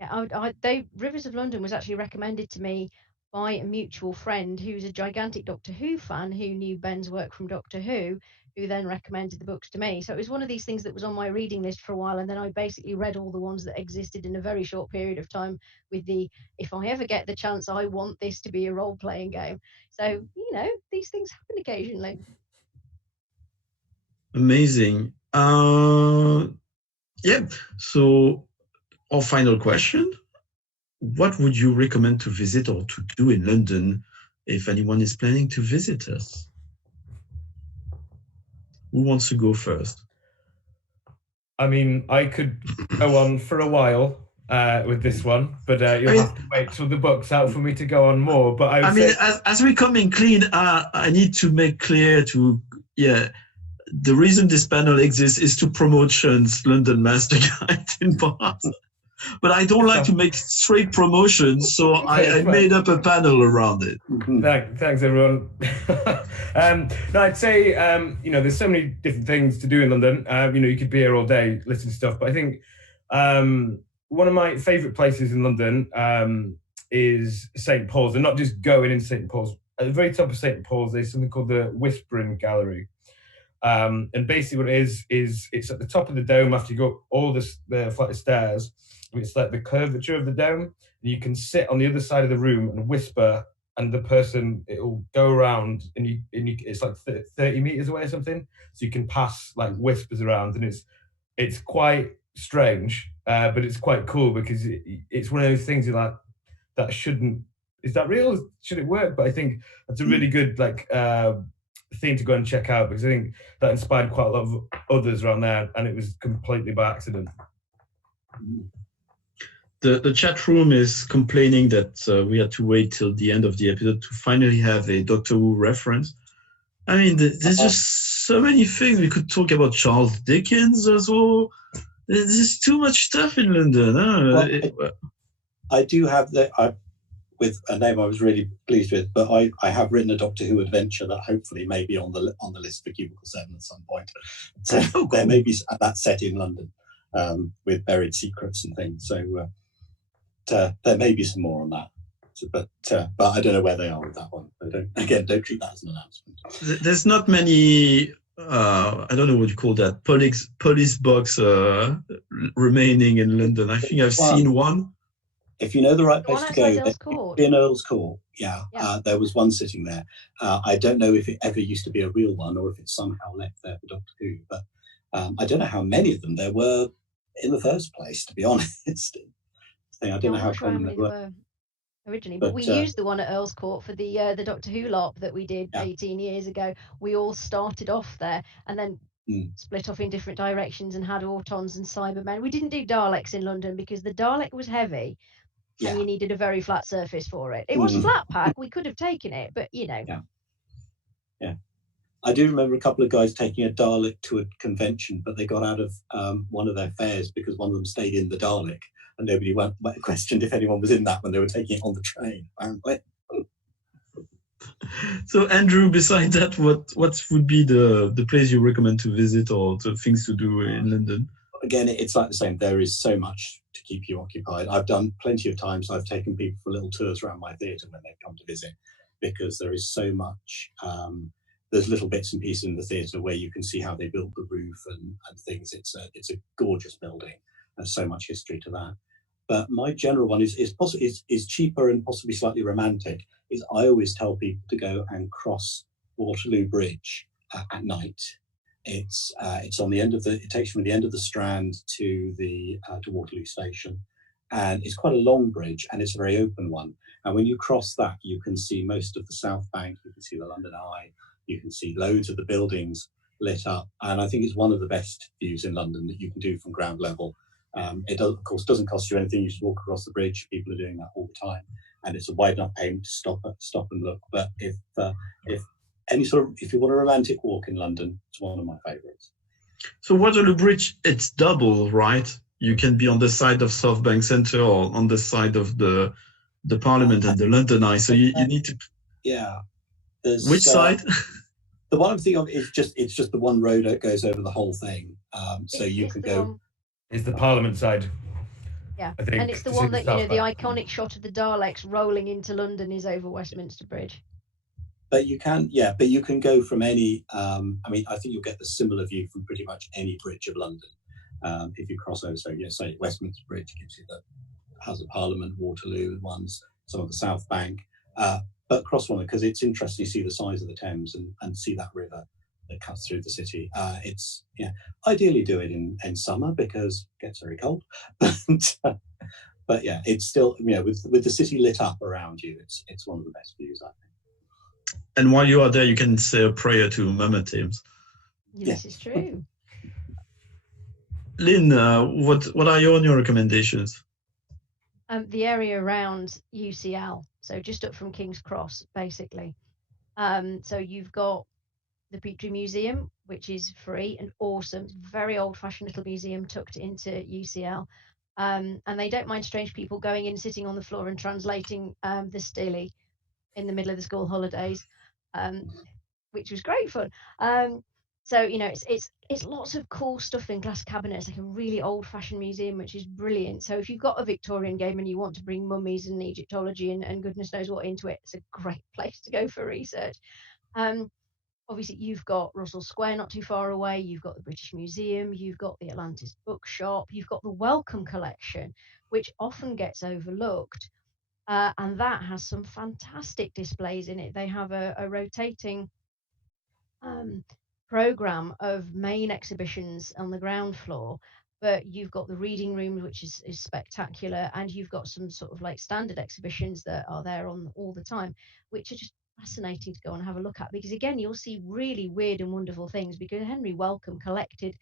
Yeah, Rivers of London was actually recommended to me by a mutual friend who's a gigantic Doctor Who fan who knew Ben's work from Doctor Who then recommended the books to me. So it was one of these things that was on my reading list for a while, and then I basically read all the ones that existed in a very short period of time with if I ever get the chance, I want this to be a role-playing game. So, these things happen occasionally. Amazing. So our final question, what would you recommend to visit or to do in London if anyone is planning to visit us? Who wants to go first? I mean, I could go on for a while with this one, but you'll have to wait till the book's out for me to go on more. But as we're coming clean, I need to make clear the reason this panel exists is to promote London Master Guide in part. But I don't like to make straight promotions, so I made up a panel around it. Thanks, everyone. No, I'd say, there's so many different things to do in London. You could be here all day listening to stuff. But I think one of my favourite places in London is St. Paul's. And not just going in St. Paul's. At the very top of St. Paul's, there's something called the Whispering Gallery. And basically what it is it's at the top of the dome after you go up all the flight of stairs. it's like the curvature of the dome, and you can sit on the other side of the room and whisper, and the person, it'll go around, and you it's like 30 meters away or something, so you can pass like whispers around, and it's quite strange, but it's quite cool because it's one of those things that shouldn't. Is that real? Should it work? But I think that's a really good like thing to go and check out, because I think that inspired quite a lot of others around there, and it was completely by accident. The chat room is complaining that we had to wait till the end of the episode to finally have a Doctor Who reference. I mean, there's just so many things. We could talk about Charles Dickens as well. There's too much stuff in London. Huh? I do have with a name I was really pleased with, but I have written a Doctor Who adventure that hopefully may be on the list for Cubicle 7 at some point. So there may be that set in London with buried secrets and things. So there may be some more on that. So, but I don't know where they are with that one. Don't treat that as an announcement. There's not many. I don't know what you call that. Police box remaining in London. I think I've seen one. If you know the right place to go, in Earl's Court. Yeah. There was one sitting there. I don't know if it ever used to be a real one or if it's somehow left there for Doctor Who. But I don't know how many of them there were in the first place, to be honest. I don't know how common they were originally, but we used the one at Earl's Court for the Doctor Who LARP that we did 18 years ago. We all started off there and then split off in different directions and had Autons and Cybermen. We didn't do Daleks in London because the Dalek was heavy and you needed a very flat surface for it. It was flat pack. We could have taken it, but you know. Yeah. I do remember a couple of guys taking a Dalek to a convention, but they got out of one of their fairs because one of them stayed in the Dalek. And nobody questioned if anyone was in that when they were taking it on the train, apparently. So, Andrew, besides that, what would be the place you recommend to visit or the things to do in London? Again, it's like the same. There is so much to keep you occupied. I've done plenty of times. I've taken people for little tours around my theatre when they've come to visit, because there is so much. There's little bits and pieces in the theatre where you can see how they built the roof and things. It's a gorgeous building. There's so much history to that. But my general one is cheaper and possibly slightly romantic. Is I always tell people to go and cross Waterloo Bridge at night. It's on the end of it takes you from the end of the Strand to Waterloo Station, and it's quite a long bridge and it's a very open one. And when you cross that, you can see most of the South Bank. You can see the London Eye. You can see loads of the buildings lit up, and I think it's one of the best views in London that you can do from ground level. It of course doesn't cost you anything. You just walk across the bridge. People are doing that all the time, and it's a wide enough payment to stop and look. But if you want a romantic walk in London, it's one of my favourites. So Waterloo Bridge, it's double, right? You can be on the side of South Bank Centre or on the side of the Parliament and the London Eye. So you need to. Yeah. Which side? The one I'm thinking of is just the one road that goes over the whole thing. So you can go. It's the Parliament side. Yeah, I think, and it's the one that, the iconic shot of the Daleks rolling into London is over Westminster Bridge. But you can go from any. I think you'll get the similar view from pretty much any bridge of London if you cross over. So, say Westminster Bridge gives you the House of Parliament, Waterloo ones, some of the South Bank. But cross one, because it's interesting to see the size of the Thames and see that river that cuts through the city. Ideally do it in summer because it gets very cold. But yeah, it's still, with the city lit up around you, it's one of the best views, I think. And while you are there, you can say a prayer to Mama Thames. This is true. Lynne, what are your recommendations? The area around UCL, so just up from King's Cross, basically. So you've got the Petrie Museum, which is free and awesome. It's a very old-fashioned little museum tucked into UCL. And they don't mind strange people going in, sitting on the floor and translating the Stele in the middle of the school holidays, which was great fun. So, it's lots of cool stuff in glass cabinets, like a really old-fashioned museum, which is brilliant. So if you've got a Victorian game and you want to bring mummies and Egyptology and goodness knows what into it, it's a great place to go for research. Obviously, you've got Russell Square not too far away. You've got the British Museum. You've got the Atlantis Bookshop. You've got the Wellcome Collection, which often gets overlooked. And that has some fantastic displays in it. They have a rotating program of main exhibitions on the ground floor, but you've got the reading room, which is spectacular, and you've got some sort of like standard exhibitions that are there on all the time, which are just fascinating to go and have a look at, because again, you'll see really weird and wonderful things, because Henry Wellcome collected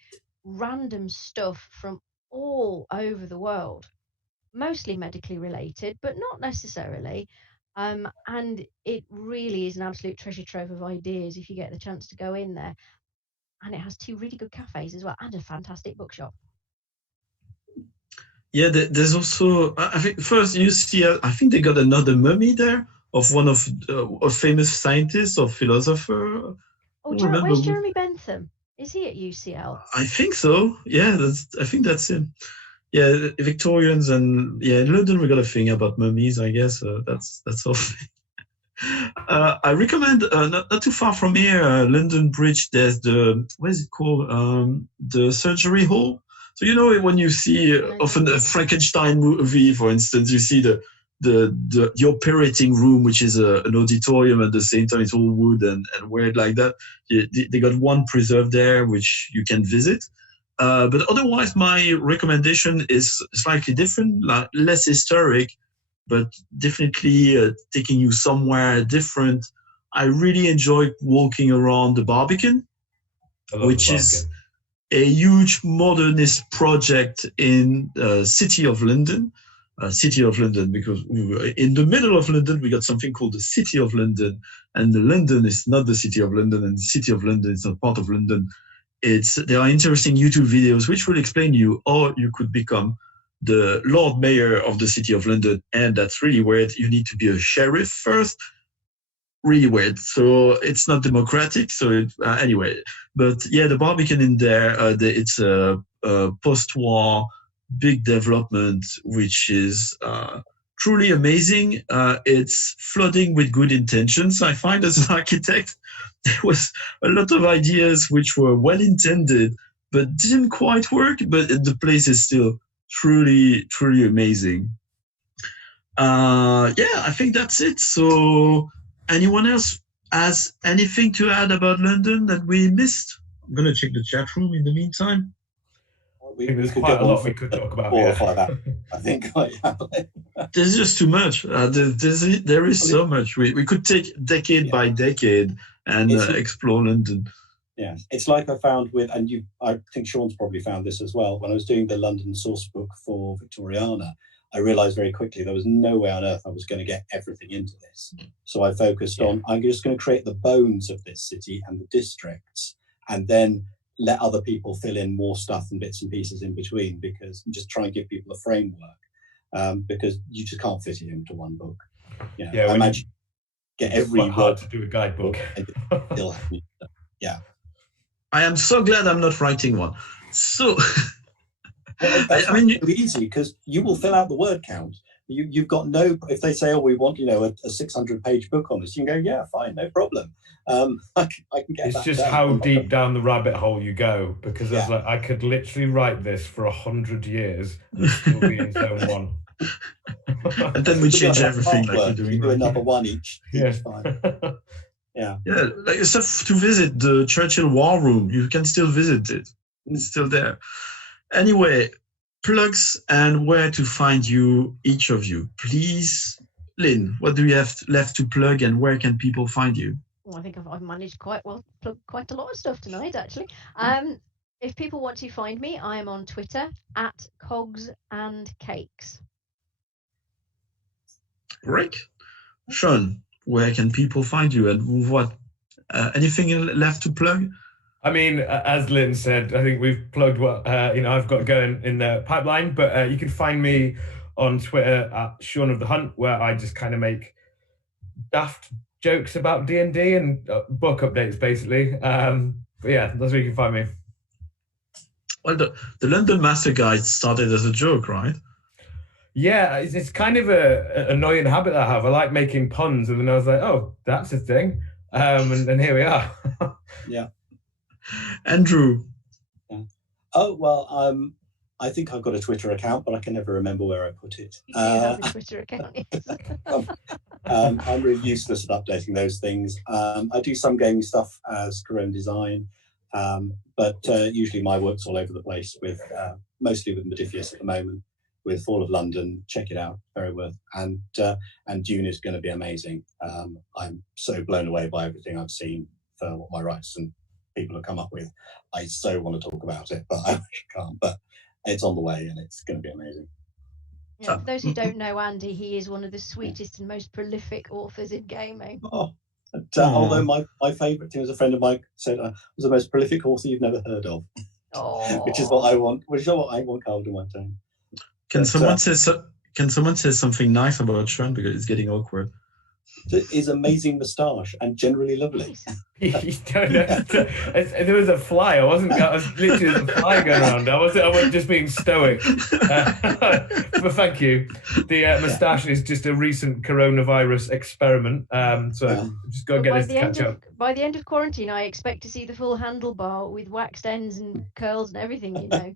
random stuff from all over the world, mostly medically related, but not necessarily. And it really is an absolute treasure trove of ideas if you get the chance to go in there. And it has 2 really good cafes as well, and a fantastic bookshop. Yeah, there's also, I think first you see, I think they got another mummy there of one of a famous scientist or philosopher. Oh, where's Jeremy Bentham? Is he at UCL? I think so. Yeah, I think that's him. Yeah, Victorians, and yeah, in London we got a thing about mummies, I guess. That's all. I recommend not too far from here, London Bridge. There's what is it called? The surgery hall. So you know when you see often a Frankenstein movie, for instance, you see the operating room, which is an auditorium, at the same time it's all wood and weird like that. They got one preserved there, which you can visit. But otherwise, my recommendation is slightly different, like less historic, but definitely taking you somewhere different. I really enjoy walking around the Barbican, which is a huge modernist project in the city of London. Because in the middle of London, we got something called the City of London, and London is not the City of London, and the City of London is not part of London. There are interesting YouTube videos which will explain you how you could become the Lord Mayor of the City of London, and that's really weird. You need to be a sheriff first. Really weird. So it's not democratic. So anyway, but yeah, the Barbican in there, it's a post-war big development, which is truly amazing. It's flooding with good intentions. I find as an architect, there was a lot of ideas which were well intended, but didn't quite work. But the place is still truly, truly amazing. Yeah, I think that's it. So anyone else has anything to add about London that we missed? I'm going to check the chat room in the meantime. There's quite a lot we could talk about. 4 or 5 hours, I think. There's just too much. There is so much. We could take decade by decade and explore London. Yeah, it's like I found with, and I think Sean's probably found this as well, when I was doing the London source book for Victoriana, I realized very quickly there was no way on earth I was going to get everything into this. So I focused on, I'm just going to create the bones of this city and the districts, and then let other people fill in more stuff and bits and pieces in between, because just try and give people a framework, because you just can't fit it into one book. You know, yeah, I imagine get every hard to do a guidebook. Yeah. I am so glad I'm not writing one. So I mean, it's easy because you will fill out the word count. You've got no. If they say, "Oh, we want a 600-page book on this," you can go, "Yeah, fine, no problem." I can get. It's just how deep down the rabbit hole you go, because there's I could literally write this for 100 years and still be in zone 1. And then we change everything like we're doing. You do another one each. Yeah. Fine. Yeah. Yeah, like stuff to visit the Churchill War Room. You can still visit it. It's still there. Anyway, plugs and where to find you, each of you. Please, Lynne, what do you have left to plug, and where can people find you? Well, I think I've managed quite well to plug quite a lot of stuff tonight, actually. If people want to find me, I am on Twitter at Cogs and Cakes. Great. Sean, where can people find you, and what? Anything left to plug? I mean, as Lynne said, I think we've plugged what I've got going in the pipeline. But you can find me on Twitter at Sean of the Hunt, where I just kind of make daft jokes about D&D and book updates, basically. But yeah, that's where you can find me. Well, the London Master Guide started as a joke, right? Yeah, it's kind of an annoying habit I have. I like making puns, and then I was like, oh, that's a thing. And here we are. Yeah. Andrew. Yeah. Oh, well, I think I've got a Twitter account, but I can never remember where I put it. You do have a Twitter account, yes. I'm really useless at updating those things. I do some gaming stuff as Corone Design, but usually my work's all over the place, with mostly with Modiphius at the moment, with Fall of London. Check it out, very worth. And Dune is going to be amazing. I'm so blown away by everything I've seen for what my writers and people have come up with. I so want to talk about it, but I can't. But it's on the way, and it's going to be amazing. Yeah, for those who don't know Andy, he is one of the sweetest and most prolific authors in gaming. Although my favourite thing, as a friend of mine said, was the most prolific author you've never heard of, which is what I want. Which is what I want carved in my tone. Can someone say something nice about Sean, because it's getting awkward? His amazing moustache and generally lovely. You don't know. There was a fly. I was literally a fly going around. I was just being stoic. But thank you. The moustache is just a recent coronavirus experiment. So just go and get this to catch up. By the end of quarantine, I expect to see the full handlebar with waxed ends and curls and everything. You know.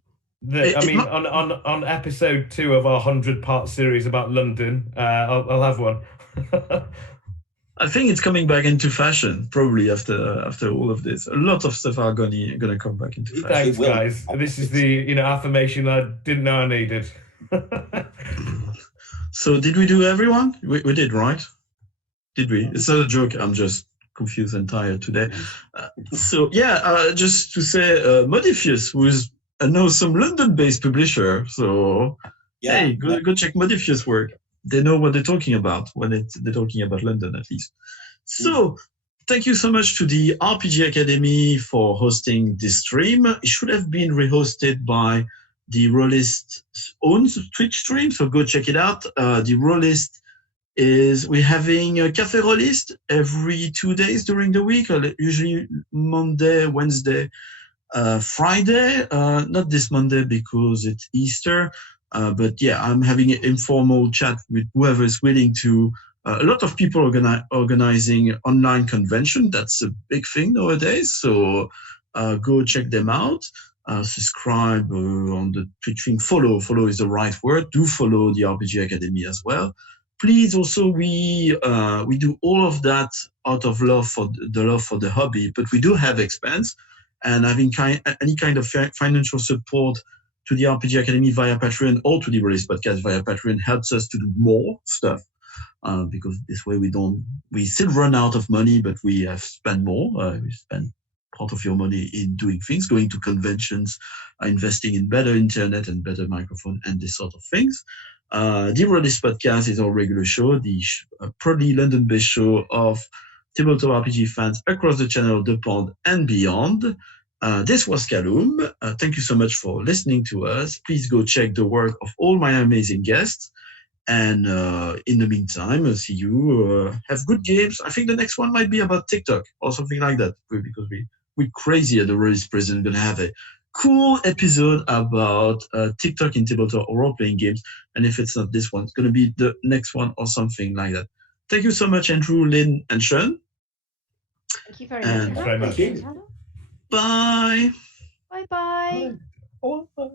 On episode 2 of our 100-part series about London, I'll have one. I think it's coming back into fashion, probably after all of this. A lot of stuff are gonna come back into fashion. Thanks, guys. This is the affirmation I didn't know I needed. So did we do everyone? We did, right? Did we? It's not a joke. I'm just confused and tired today. Just to say, Modiphius, who is an awesome London-based publisher. So hey, go check Modiphius' work. They know what they're talking about when they're talking about London, at least. So, thank you so much to the RPG Academy for hosting this stream. It should have been rehosted by the Rolistes' own Twitch stream, so go check it out. The Rolistes we're having a Café Roliste every 2 days during the week, usually Monday, Wednesday, Friday. Not this Monday because it's Easter. But yeah, I'm having an informal chat with whoever is willing to. A lot of people organizing online convention. That's a big thing nowadays. So go check them out. Subscribe on the Twitch thing. Follow is the right word. Do follow the RPG Academy as well. Please also, we do all of that out of love for the hobby, but we do have expense, and having any kind of financial support to the RPG Academy via Patreon or to the Rolistes podcast via Patreon helps us to do more stuff, because this way we still run out of money, but we have spent more. We spend part of your money in doing things, going to conventions, investing in better internet and better microphone and this sort of things. The Rolistes podcast is our regular show, the proudly London-based show of tabletop RPG fans across the channel, the pond and beyond. This was Callum. Thank you so much for listening to us. Please go check the work of all my amazing guests. And in the meantime, I'll see you. Have good games. I think the next one might be about TikTok or something like that, because we're crazy at the Rolistes Present. We're going to have a cool episode about TikTok in tabletop or role-playing games. And if it's not this one, it's going to be the next one or something like that. Thank you so much, Andrew, Lynne, and Sean. Thank you very much. Thank you. Bye. Bye-bye. Bye.